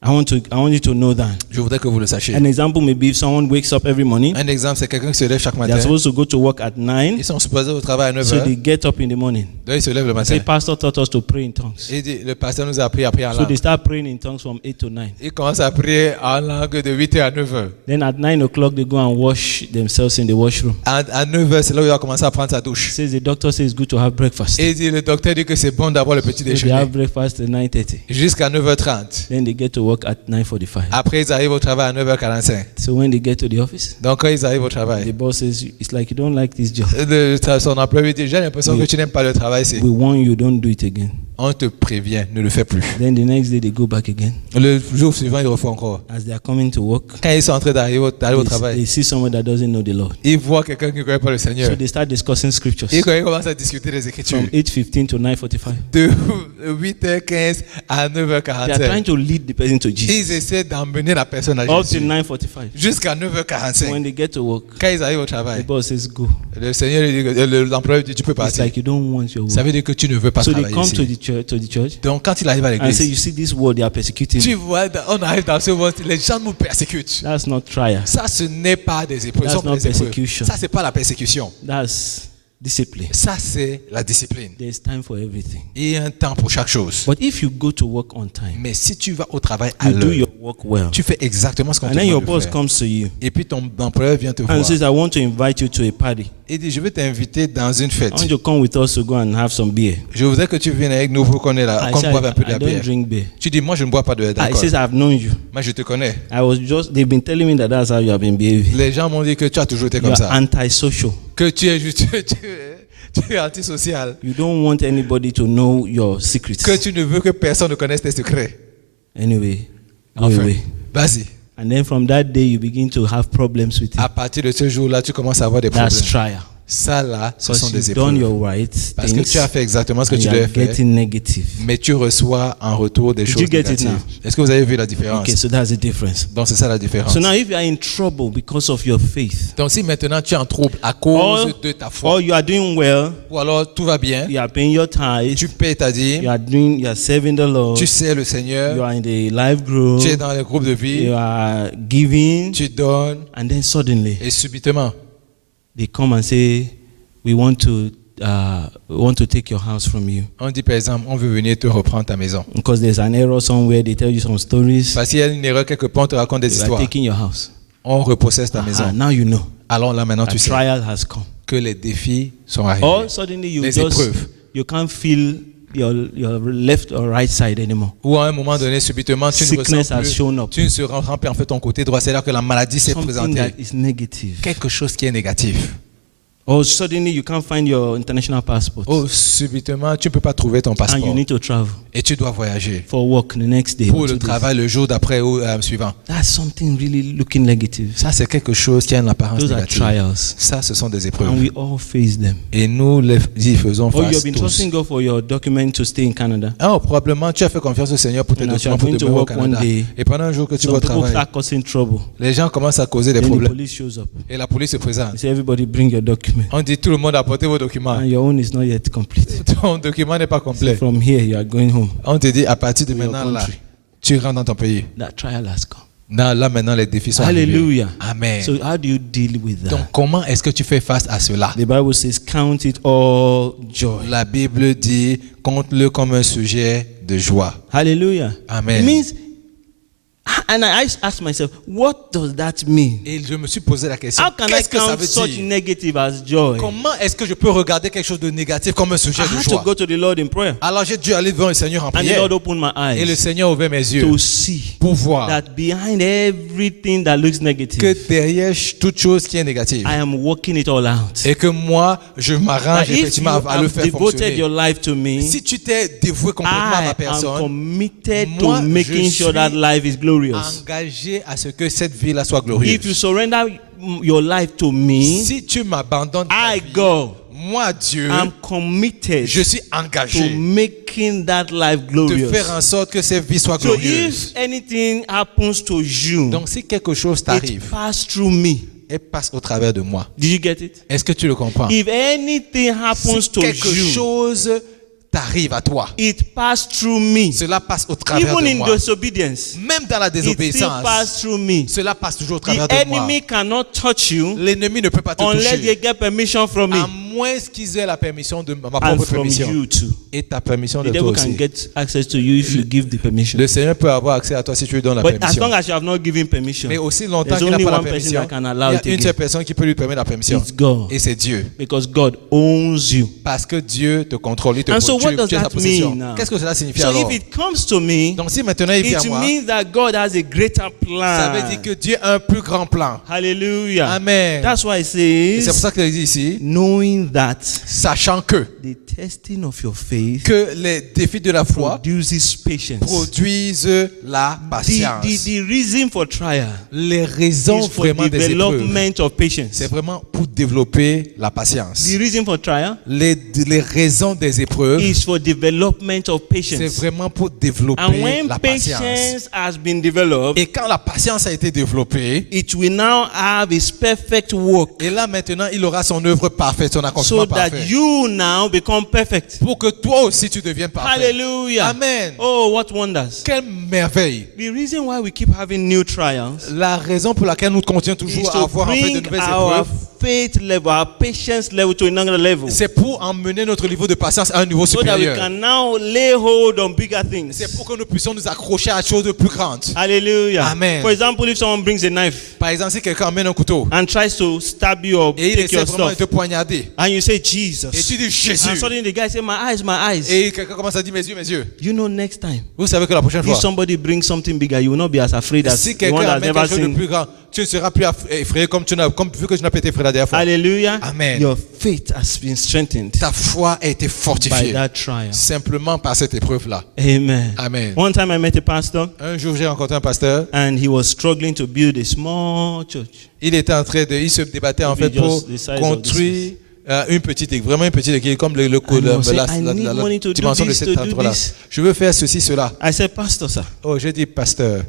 I want you to know that. Je voudrais que vous le sachiez. An example may be if someone wakes up every morning, Un exemple, c'est quelqu'un qui se lève chaque they are matin. supposed to go to work at 9, Ils sont supposés au travail à 9 so heures. they get up in the morning. Donc ils se lèvent le matin. Say, Pastor taught us to pray in tongues. Et il dit, le pasteur nous a appris à prier en So langue. they start praying in tongues from 8 to 9. Ils commencent à prier en langue de 8h à 9h. Then at 9 o'clock, they go and wash themselves in the washroom. À 9h, c'est là où il va commencer à prendre sa douche. Says the doctor says it's good to have breakfast. Et il dit, le docteur dit que c'est bon d'avoir le petit So they déjeuner. have breakfast at 9:30. Jusqu'à 9h30. Then they get to work at 9:45. Après, ils arrivent au travail à 9h45. So when they get to the office, Donc quand ils arrivent au the travail, boss says, it's like you don't like this job. son employeur lui dit, j'ai l'impression que tu n'aimes pas le travail ici. We warn you, don't do it again. On te prévient, ne le fais plus. Then the next day they go back again. Le jour suivant, ils refont encore. As they are coming to work, Quand ils sont en train d'aller au they travail, see someone that doesn't know the Lord. ils voient quelqu'un qui ne connaît pas le Seigneur. So they start discussing scriptures Et quand ils commencent à discuter des Écritures, from 8:15 to 9:45. de 8h15 à They are trying 9h45, to lead the person to Jesus. ils essaient d'emmener la personne à Up to Jésus. 9:45. Jusqu'à When 9h45. they get to work, Quand ils arrivent au the travail, boss says, go. le Seigneur lui dit, l'employeur lui dit, tu peux It's partir. like you don't want your Ça work. veut dire que tu ne veux pas So they travailler come to ici. the church Donc quand il arrive à and say, l'église, you see this world, they are persecuting tu me. vois, on arrive dans ce monde, les gens nous persécutent. That's not trial. Ça, ce n'est pas des épreuves. That's Ce sont pas not des épreuves. persecution. Ça, c'est pas la persécution. That's discipline. Ça, c'est la discipline. There's time for everything. Il y a un temps pour chaque chose. But if you go to work on time, Mais si tu vas au travail à you do l'heure, your work well, tu fais exactement ce qu'on and te then your demande de boss faire. comes to you Et puis ton employeur vient te voir. and says, I want to invite you to a party. Il dit, je vais t'inviter dans une fête. I want you to come with us to go and have some beer. Je voudrais que tu viennes avec nous pour qu'on ait I qu'on say, boive un peu de I la don't bière. drink beer. Tu dis, moi, je ne bois pas He d'alcool. says, I've known you. Moi, je te connais. They've been telling me that that's how you have been behaving. Les gens m'ont dit que tu as toujours été You comme are ça. antisocial. Que tu es juste, tu es antisocial. You don't want anybody to know your secrets. Que tu ne veux que personne ne connaisse tes secrets. Anyway, go Enfin, away. vas-y. And then from that day, you begin to have problems with him. À partir de ce jour-là, tu commences à avoir des That's problèmes. trial. Ça, là, ce sont Because des you've done épreuves. your right Parce que things tu as fait exactement ce que and tu you devais are faire. getting negative. Mais tu reçois en retour des Did choses you get it négatives. now? Est-ce que vous avez vu la différence? Okay, so that's the difference. Donc, c'est ça la différence. So now if you are in trouble because of your faith, Donc, si maintenant tu es en trouble à cause de ta foi, or you are doing well, ou alors tout va bien, you are paying your tithes, tu payes ta dîme, you are serving the Lord, tu sais le you Seigneur, are in the life group, tu es dans les groupes de vie, you are giving, tu donnes, and then suddenly et subitement, they come and say, we want to take your house from you. on dit par exemple, on veut venir te reprendre ta maison. Because there's an error somewhere, they tell you some stories, Parce qu'il y a une erreur quelque part, on te raconte des they are histoires. taking your house. On repossesse ta Ah, maison. now you know. Alors là, maintenant, A tu sais trial has come. que les défis sont arrivés. Or suddenly Les épreuves. you can't feel your left or right side anymore. Ou à un moment donné, subitement, tu ne Sickness ressens has plus, shown up. tu ne se rends plus en fait ton côté droit. C'est-à-dire que la maladie s'est Something présentée. that is negative. Quelque chose qui est négatif. Or suddenly you can't find your international passport. Oh, subitement, tu ne peux pas trouver ton And passeport. you need to travel Et tu dois voyager for work the next day. pour or le 2 days. travail le jour d'après ou suivant. That's something really looking negative. Ça, c'est quelque chose qui a une apparence Those are négative. trials. Ça, ce sont des And épreuves. we all face them. Et nous les y faisons Or you face have been tous. trusting God for your document to stay in Canada. Oh, probablement, tu as fait confiance au Seigneur pour tes And as you documents are pour going to demeurer au work one Canada. day, Et pendant un jour que tu vas Some au people travail, start causing trouble. les gens commencent à causer des Then the problèmes. police shows up. Et la police se présente. They say, everybody bring your document. On dit tout le monde apportez vos documents. And your own is not yet complete. Ton document n'est pas So complet. from here, you are going home. On te dit à partir de To your maintenant là, country. tu rentres dans ton pays. That trial has come. Là maintenant les défis sont arrivés. Hallelujah. Amen. So how do you deal with that? Donc comment est-ce que tu fais face à cela? The Bible says, count it all joy. La Bible dit compte-le comme un sujet de joie. Hallelujah. Amen. It means, and I asked myself, what does that mean? Et je me suis posé la question, How can I qu'est-ce que ça count veut such dire? negative as joy? Comment est-ce que je peux regarder quelque chose de négatif comme un sujet I de had to joie? go to the Lord in prayer. Alors j'ai dû aller devant le Seigneur en And the prière. Lord opened my Et le eyes Seigneur ouvert mes yeux to see pour voir that behind everything that looks que negative, derrière toute chose qui est négative, I am working it all out. et que moi, je That m'arrange if you effectivement à le have faire devoted fonctionner. your life to me, Si tu t'es dévoué complètement à I ma am personne, committed moi, to je making sure suis that life is glorious. engagé à ce que cette vie-là soit If you glorieuse. surrender your life to me, Si tu m'abandonnes, ta I vie, go. Moi, Dieu, I'm committed je suis to engagé making that life de glorious. faire en sorte que cette vie soit So glorieuse. if anything happens to you, Donc, si quelque chose it t'arrive, pass through me. elle passe au travers de moi. Did you get it? Est-ce que tu le comprends? If anything happens Si to quelque you, chose t'arrive à toi, it pass through me. cela passe au travers Even de in moi. disobedience, Même dans la it still désobéissance, pass through me. cela passe toujours au The travers de moi. enemy cannot touch you L'ennemi ne peut pas te unless they toucher, get permission from à me moins qu'ils aient la permission de ma and propre from permission. you too. Et ta permission The de toi devil can aussi. get access to you if you give the permission. Le Seigneur peut avoir accès à toi si tu lui donnes la But as permission. long as you have not given permission, Mais aussi longtemps there's qu'il n'a only pas la one person permission, that can il allow y it to a une give. seule personne qui peut lui permettre la permission. It's God. Et c'est Dieu. Because God owns you. Parce que Dieu te contrôle, il te And so what tu does es sa that possession. mean now? Qu'est-ce que cela signifie So alors? if it comes to me, Donc si maintenant il vient à it moi, means that God has a greater ça veut dire plan. que Dieu a un plus grand plan. Hallelujah. Amen. That's why it Et c'est pour says, ça qu'il dit ici, knowing that sachant que the testing of your faith les défis de la foi produces patience. produisent la patience. The reason for trial Les raisons is for vraiment des épreuves, development of patience. c'est vraiment pour développer la patience. The reason for trial Les raisons des épreuves, is for development of c'est patience. vraiment pour développer And when la patience. patience has been developed, Et quand la patience a été développée, it will now have its perfect work, et là maintenant il aura son œuvre parfaite, son accomplissement so that parfait. you now become perfect. Pour que toi aussi tu deviennes parfait. Hallelujah. Amen. Oh, what wonders. Quelle merveille. The reason why we keep having new trials La raison pour laquelle nous continuons is toujours à to avoir en fait de bring nouvelles our épreuves, faith level, our patience level to another level, c'est pour emmener notre niveau de patience à un niveau so that we supérieur. can now lay hold on bigger things. C'est pour que nous puissions nous accrocher à des choses de plus grandes. Hallelujah. Amen. For example, if someone brings a knife Par exemple, si quelqu'un amène un couteau and tries to stab you or et il take essaie your vraiment de stuff, te poignarder, and you say et Jesus, tu dis Jésus, and suddenly the guy say my eyes, my eyes. et quelqu'un commence à dire mes yeux, You know, next time, vous savez que la prochaine if fois, somebody brings something bigger, you will not be as afraid as si the one quelqu'un that's amène never quelque chose de seen. plus grand, tu ne seras plus effrayé comme vu que tu n'as pas été effrayé la dernière fois. Hallelujah. Amen. Your faith has been strengthened Ta foi a été by fortifiée that trial. simplement par cette épreuve-là. Amen. Amen. One time I met a pastor Un jour, j'ai rencontré un pasteur. and he was struggling to build a small church. Il était en train il se débattait en fait Maybe pour just the size of construire une petite église, vraiment une petite église, comme And he was saying, I need money to do dimension de this, cette to do endroit-là. this. Je veux faire ceci, cela. I said, Pastor, sir, Oh, j'ai dit, pasteur,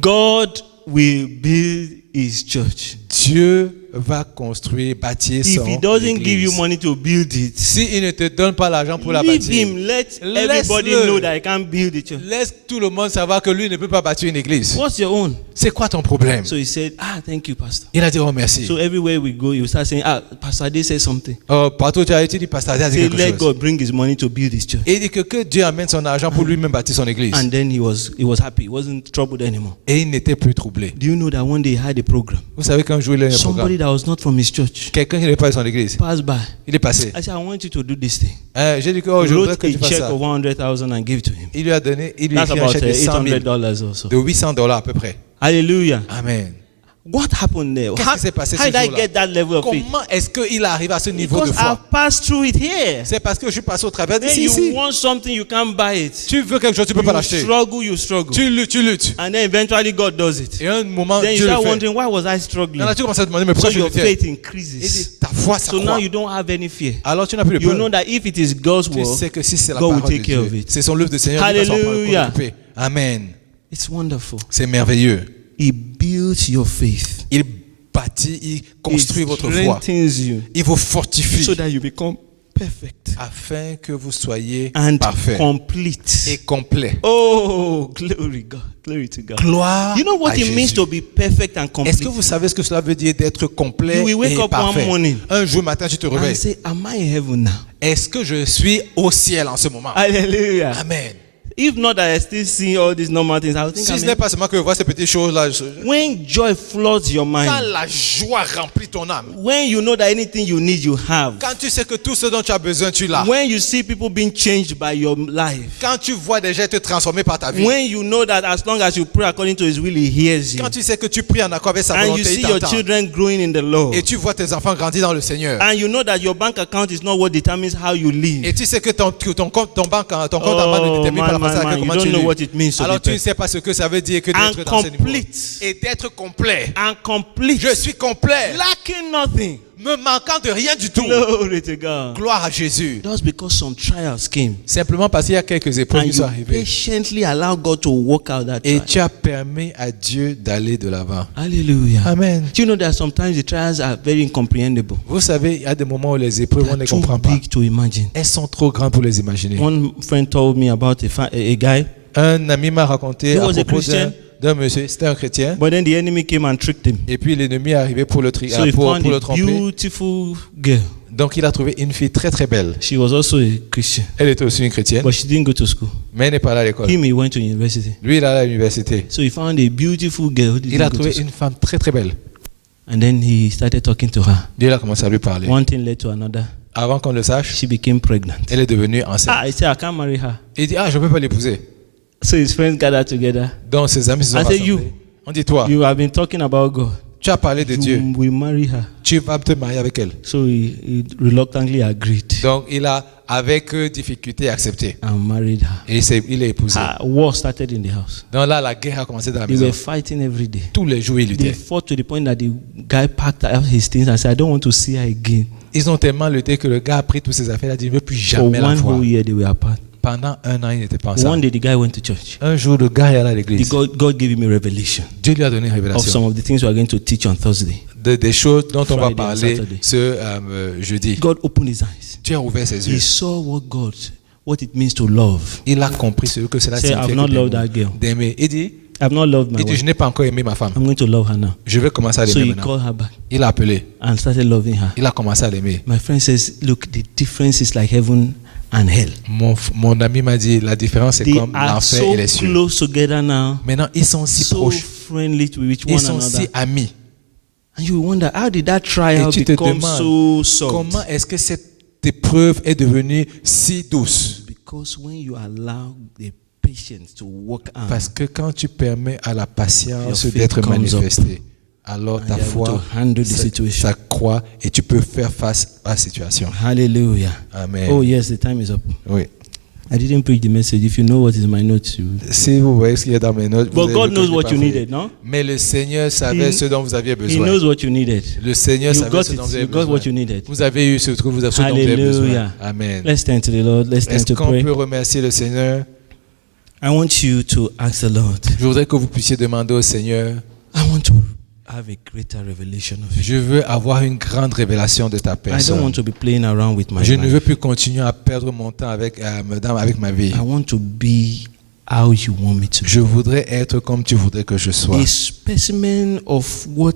God will build his church. Dieu va construire, bâtir If son he doesn't give you église. money to build it, S'il ne te donne pas l'argent pour la leave bâtir, him. Let everybody Laisse-le. know that I can't build a church. laisse tout le monde savoir que lui ne peut pas bâtir une église. What's your own? C'est quoi ton problème? So he said, thank you, Pastor. Il a dit, oh merci. So everywhere we go, you start saying, Pastor Ade said something. Oh, partout où tu as été, dit, pasteur, a dit Say, quelque let chose. God bring his money to build his church. Et il dit que Dieu amène son argent pour lui-même bâtir son église. And then he was happy. He wasn't troubled anymore. Et il n'était plus troublé. Do you know that one day he had a program? Vous savez qu'un jour, il a eu un Somebody programme. that was not from his church Quelqu'un qui n'est pas de son église, passed by. il est passé. I said, I want you to do this thing. J'ai dit que oh, je voudrais Wrote que a tu fasses check ça. of 100,000 and gave it to him. Il lui a donné, il lui a That's écrit un about chèque de 100 000, $800 or so. de $800 à peu près. Hallelujah. Amen. What happened there? Qu'est-ce qui s'est passé how ce did I jour-là? get that level of faith? Comment est-ce qu'il arrive à ce niveau de Because foi? I've passed through it here. C'est parce que je suis passé au travers Then d'ici. you Ici. want something, you can't buy it. Tu veux quelque chose, tu ne peux pas You l'acheter. struggle. Tu luttes, tu luttes. And then eventually God does it. Et à un moment, Then you Dieu le start fait. wondering, why was I struggling? Et là, tu commences à te demander, mais So pourquoi je your luttais? faith Il dit, increases. ta foi, ça So now croît. you don't have any fear. Alors tu n'as plus de You peur. know that if it is God's Tu will, sais que si c'est la God will parole de take care of Dieu, it. c'est son œuvre de Seigneur qui va s'en Hallelujah. occuper. Amen. it's wonderful. C'est merveilleux. He builds your faith. Il bâtit, il construit It votre foi. strengthens you Il vous fortifie so that you become perfect afin que vous soyez and parfait complete. et complet. Oh, glory God. Glory to God. Gloire You know what à it means Jésus. to be perfect and complete? Est-ce que vous savez ce que cela veut dire d'être complet You will wake et up one parfait? morning Un jour matin, tu te and réveilles. say, am I in heaven now? Est-ce que je suis au ciel en ce moment? Hallelujah. Amen. If not that I still see all these normal things, I would think Si I'm ce in- n'est pas seulement que je vois ces petites choses-là, when joy floods your quand mind, la joie remplit ton âme, when you know that anything you need, you have, quand tu sais que tout ce dont tu as besoin, tu l'as, when you see people being changed by your life, quand tu vois des gens être transformés par ta vie, when you know that as long as you pray according to his will, he hears you, quand tu sais que tu pries en accord avec sa and you volonté, see il your t'entend, children growing in the Lord, et tu vois tes enfants grandir dans le Seigneur, and you know that your bank account is not what determines how you live. et tu sais que ton compte en banque ne détermine pas la façon à laquelle you comment don't tu know vis. what it means to Alors be tu ne perfect. sais pas ce que ça veut dire que And d'être dans ce niveau. complete. Et d'être complet. And complete, Je suis complet. lacking nothing. me manquant de rien du tout. Glory to God. Gloire à Jésus. Just because some trials came. Simplement parce qu'il y a quelques épreuves And qui sont you arrivées. patiently allow God to work out that Et trial. tu as permis à Dieu d'aller de l'avant. Hallelujah. Amen. Do you know that sometimes the trials are very incomprehensible? Vous savez, il y a des moments où les épreuves, on ne They're les too comprend pas. big to imagine. Elles sont trop grandes pour les imaginer. One friend told me about a guy, Un ami m'a raconté He à was a propos Christian. d'un monsieur, c'était un chrétien, but then the enemy came and tricked him. et puis l'ennemi est arrivé pour le, So he found pour le a tromper. beautiful girl. Donc il a trouvé une fille très très belle. She was also a Christian, Elle était aussi une chrétienne, but she didn't go to school. mais elle n'est pas allée à l'école. He went to university. Lui, il est allé à l'université. So he found a beautiful girl who Il a didn't go to trouvé school. une femme très très belle. And then he started talking to her. Dieu a commencé à lui parler. One thing led to another. Avant qu'on le sache, She became pregnant. elle est devenue enceinte. He said, I can't marry her. Il dit, je ne peux pas l'épouser. So his friends gathered together. Donc ses amis se sont I said, rassemblés. you. On dit, toi, You have been talking about God. tu as parlé de Dieu. You will marry her. Tu vas te marier avec elle. So he reluctantly agreed Donc il a, avec difficulté, accepté. and married her. Et il l'a épousée. War started in the house. Donc là, la guerre a commencé dans la They maison. were fighting every day. Tous les jours, ils They luttaient. fought to the point that the guy packed up his things and said, I don't want to see her again. Ils ont tellement lutté que le gars a pris toutes ses affaires. Il a dit, je ne veux plus For jamais la one voir. whole year, they were apart. Pendant un an, il n'était pas One ensemble. day, the guy went to church. Un jour, le gars est allé à l'église. God gave him a revelation Dieu lui a donné une of révélation some of the things we are going to teach on Thursday. des choses dont on va Friday and parler Saturday. ce jeudi. God opened his eyes. Dieu a ouvert ses He yeux. saw what it means to love. Il a compris ce que cela Say, signifie I've not loved that girl. d'aimer. Il dit, I've not loved my wife. je n'ai pas encore aimé ma femme. I'm going to love her now. Je vais commencer à So l'aimer he maintenant. called her back Il a appelé. and started loving her. Il a commencé à l'aimer. My friend says, look, the difference is like heaven and hell. Mon ami m'a dit, la différence c'est They comme are l'enfer so et les cieux. close together now, Maintenant, ils sont si so proches. friendly with Ils one sont another. si amis. And you wonder, how did that trial Et tu te become demandes, so soft? comment est-ce que cette épreuve est devenue si douce? Because when you allow the patience to work out, Parce que quand tu permets à la patience Your faith d'être comes manifestée, alors and ta you're able foi to handle the situation. s'accroît et tu peux faire face à la situation. Hallelujah. Amen. Oh yes, the time is up. Oui. I didn't preach the message. If you know what is my notes, you... Si vous voyez ce qu'il y a dans mes notes, But vous God avez knows vu que what je you n'ai pas needed, no? fait. Mais le Seigneur savait He- ce dont vous aviez He besoin. knows what you needed. Le Seigneur You savait got ce it. dont vous avez You got besoin. what you needed. Vous avez eu ce que vous avez, ce dont vous avez besoin. Hallelujah. Amen. Let's stand to the Lord. Let's stand Est-ce to qu'on pray. peut remercier le Seigneur? I want you to ask the Lord. Je voudrais que vous puissiez demander au Seigneur, I want to have a greater revelation of you. je veux avoir une grande révélation de ta I don't personne. want to be playing around with my Je ne veux life. plus continuer à perdre mon temps avec ma vie. I want to be how you want me to be. Je voudrais être comme tu voudrais que je sois. A specimen of what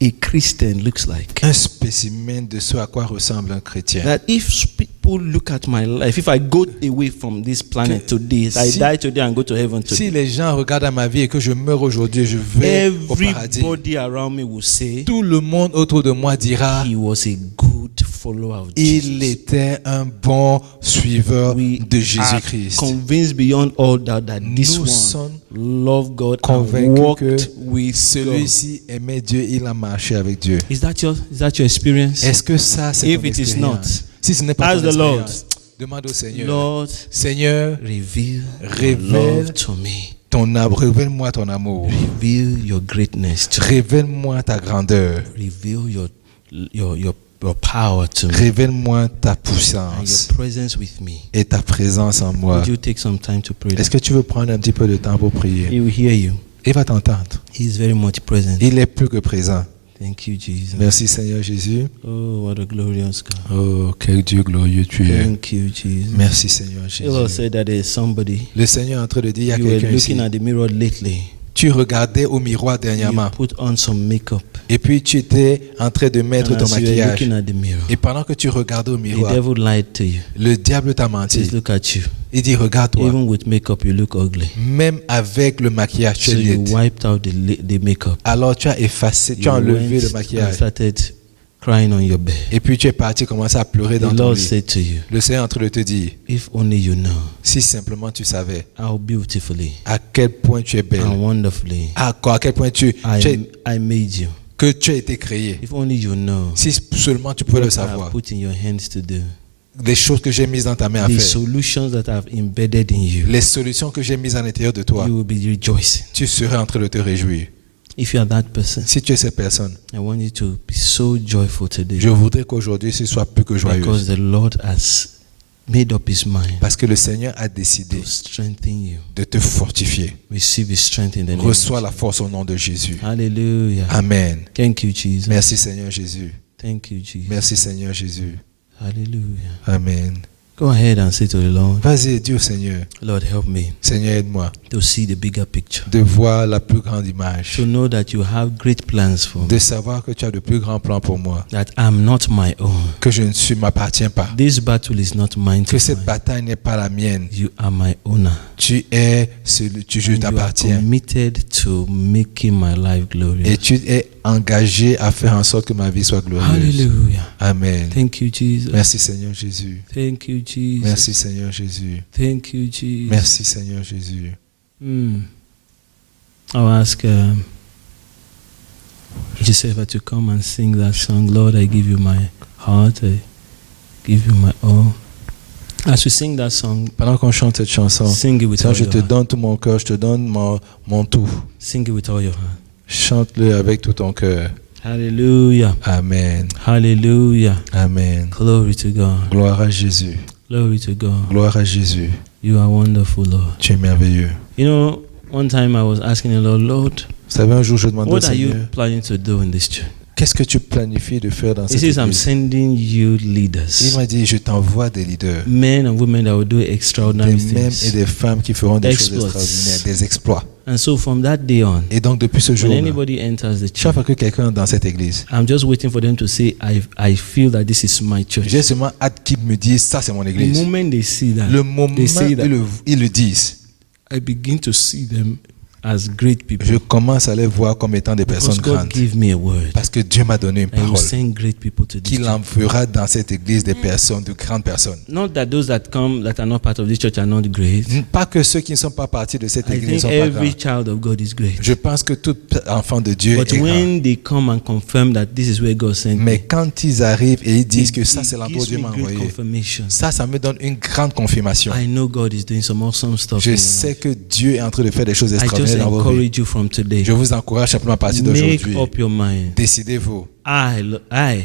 a Christian looks like. Un spécimen de ce à quoi ressemble un chrétien. That if people look at my life, if I go away from this planet today, if I si- die today and go to heaven Si today, les gens regardent à ma vie et que je meurs aujourd'hui, je vais au paradis. everybody around me will say, Tout le monde autour de moi dira, he was a good follower of il Jesus. était un bon suiveur We de are Jésus-Christ. convinced beyond all doubt that this Nous one sommes loved God and convaincus walked que with God. celui-ci aimait Dieu, il a marché avec Dieu. Is that your experience? Est-ce que ça, c'est If ton it is expérience? not, Si ce n'est pas ask ton the Lord. expérience, demande au Seigneur. Lord, Seigneur, reveal your Révèle love to me. révèle-moi ton amour. Reveal your greatness to me. Révèle-moi ta grandeur. Reveal your power to me. Révèle-moi ta And puissance your presence with me. et ta présence en moi. Would you take some time to pray? Est-ce que tu veux prendre un petit peu de temps pour prier? He will hear you. Il va t'entendre. He is very much present. Il est plus que présent. Thank you, Jesus. Merci Seigneur Jésus. Oh, what a glorious God. Oh, quel Dieu glorieux tu es. Thank you, Jesus. Merci Seigneur The Lord Jésus. said that there is somebody. Le Seigneur est en train de dire, il y a You were quelqu'un ici. looking at the mirror lately. Tu regardais au miroir You dernièrement put on some makeup. et puis tu étais en train de mettre And ton as you were maquillage. looking at the mirror, Et pendant que tu regardais au the miroir, devil lied to you. le diable t'a Says, menti. look at you. Il dit, regarde-toi. Even with makeup, you look ugly. Même avec le maquillage, tu So es you laide. wiped out the makeup. Alors tu as effacé, tu You as enlevé went le and maquillage. started crying on your bed. Et puis tu es parti commencer à pleurer dans The ton Lord lit. said to you, Le Seigneur est en train de te dire, if only you know si simplement tu savais how beautifully à quel point tu es belle, and wonderfully à quel point I made you. que tu as été créé. If only you know Si seulement tu pouvais le what I have savoir. put in your hands to do. Les choses que j'ai mises dans ta main à The faire. solutions that I've embedded in you. Les solutions que j'ai mises à l'intérieur de toi. You will be rejoicing. Tu serais en train de te réjouir. If you are that person, Si tu es cette personne, I want you to be so joyful today je voudrais qu'aujourd'hui ce soit plus que because joyeux. the Lord has made up his mind Parce que le Seigneur a décidé to strengthen you. de te fortifier. Receive his strength in the name of Reçois la force au nom de Jésus. Hallelujah. Amen. Thank you, Jesus. Merci Seigneur Jésus. Thank you, Jesus. Merci Seigneur Jésus. Hallelujah. Amen. Go ahead and say to the Lord, Vas-y, dis au Seigneur, Lord, help me Seigneur, aide-moi to see the bigger picture, de voir la plus grande image, to know that you have great plans for me, de savoir que tu as de plus grands plans pour moi, that I'm not my own. que je ne m'appartiens pas, This battle is not mine to que cette fight. bataille n'est pas la mienne. You are my owner. Tu es celui, je And you are t'appartiens. committed to making my life glorious. Et tu es engagé à faire en sorte que ma vie soit glorieuse. Hallelujah. Amen. Thank you, Jesus. Merci Seigneur Jésus. Thank you, Jesus. Merci Seigneur Jésus. Thank you, Jesus. Merci Seigneur Jésus. I'll ask Josefa to come and sing that song. Lord, I give you my heart. I give you my all. As we sing that song, Pendant qu'on chante cette chanson, sing it with Seigneur, all je your te heart. donne tout mon cœur, je te donne mon tout. Sing it with all your heart. Chante-le avec tout ton cœur. Hallelujah. Amen. Hallelujah. Amen. Glory to God. Gloire à Jésus. Glory to God. Gloire à Jésus. You are wonderful, Lord. Tu es merveilleux. You know, one time I was asking the Lord, Lord, Vous savez, un jour, je demandais au what are you Seigneur, planning to do in this church? qu'est-ce que tu planifies de faire dans He cette says, I'm église? sending you Il leaders, m'a dit, je t'envoie des leaders, men and women that will do des extraordinary mêmes et things. des femmes qui feront des choses Exploits. extraordinaires, des exploits. And so from that day on, Et donc, depuis ce when jour-là, anybody enters the chaque church, fois que quelqu'un dans cette église, I'm just waiting for them to say, I feel that this is my church. j'ai seulement hâte qu'ils me disent, ça c'est mon The église. moment they see that, Le moment they say that, où ils le disent, I begin to see them as great people. je commence à les voir comme étant des Because personnes God grandes. gave me a word. Parce que Dieu m'a donné une And He will parole. send great people to this Qu'il church. enverra dans cette église des personnes, de grandes personnes. Not that those that come that are not part of this church are not great. Pas que ceux qui ne sont pas partis de cette I église ne think sont pas every grands. child of God is great. Je pense que tout enfant de Dieu But est grand. when they come and confirm that this is where God sent Mais me, quand ils arrivent et ils disent it- que ça it c'est l'endroit où gives Dieu me m'a great envoyé, confirmation. ça me donne une grande confirmation. I know God is doing some awesome stuff. Je in your sais life. que Dieu est en train de faire des choses I just extraordinaires dans vos vies. encourage you from today. Je vous encourage simplement à partir Make d'aujourd'hui. up your mind. Décidez-vous. I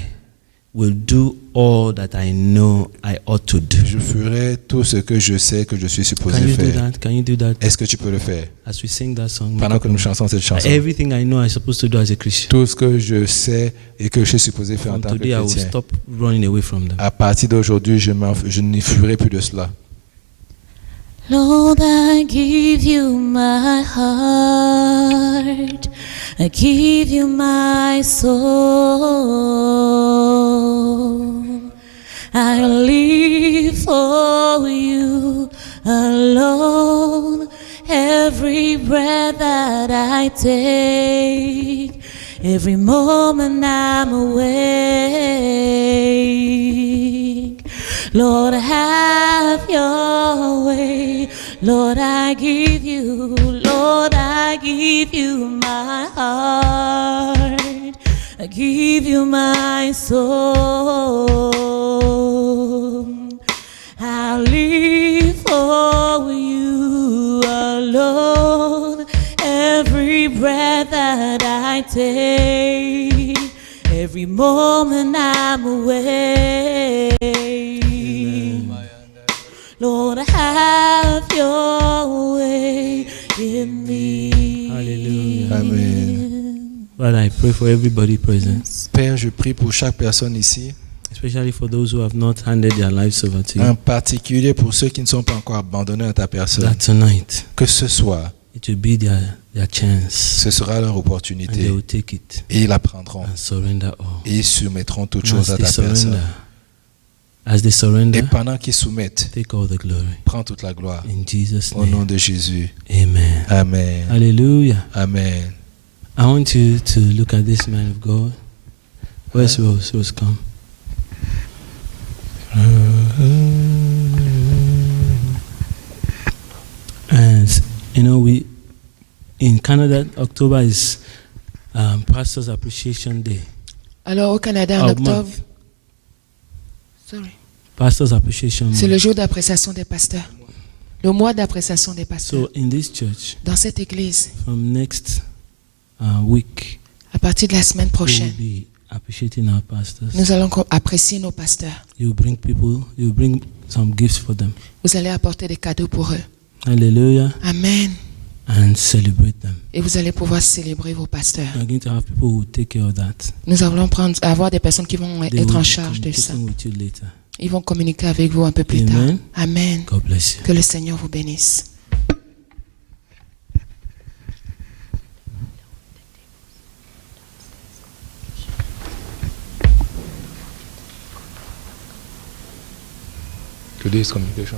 will do all that I know I ought to do. Je ferai tout ce que je sais que je suis supposé Can you do faire. that? Can you do that? Est-ce que tu peux le faire? As we sing that song, make Pendant up que your nous mind. chantons cette chanson. Everything I know I'm supposed to do as a Christian. Tout ce que je sais et que je suis supposé faire en From tant que today, I will chrétien. stop running away from them. À partir d'aujourd'hui, je n'y fuirai plus de cela. Lord, I give you my heart. I give you my soul. I live for you alone. Every breath that I take, every moment I'm awake. Lord, have your way. Lord, I give you my heart. I give you my soul. I live for you alone. Every breath that I take, every moment I'm awake. Lord, have your way in me. Hallelujah. Amen. But I pray for everybody present, Père, je prie pour chaque personne ici, especially for those who have not handed their lives over to you, en particulier pour ceux qui ne sont pas encore abandonnés à ta personne. that tonight Que ce soit, it will be their chance, ce sera leur and they opportunité. will take it Et ils la prendront. and surrender all. Et ils soumettront toutes And choses à ta personne. as they surrender, Et pendant qu'ils soumettent, take all the glory. prends toute la gloire. In Jesus' Au nom name, de Jésus. amen. Amen. Hallelujah. Amen. I want you to look at this man of God. Where's Rose? Rose, come. And you know, we in Canada, October is Pastors Appreciation Day. Alors au Canada, en Oh, octobre, Sorry. Pastors Appreciation c'est le Month. jour d'appréciation des pasteurs. Le mois d'appréciation des pasteurs. So in this church, Dans cette église, from next week, À partir de la semaine we prochaine, will be appreciating our pastors. nous allons apprécier nos pasteurs. You bring people, you bring some gifts for them. Vous allez apporter des cadeaux pour eux. Hallelujah. Amen. And celebrate them. Et vous allez pouvoir célébrer vos pasteurs. We are going to have people who will take care of that. Nous allons avoir des personnes qui vont They être will en be charge de ça. communicating with you later. Ils vont communiquer avec vous un peu plus tard. Amen. Amen. God bless you. Que le Seigneur vous bénisse. Today's communication.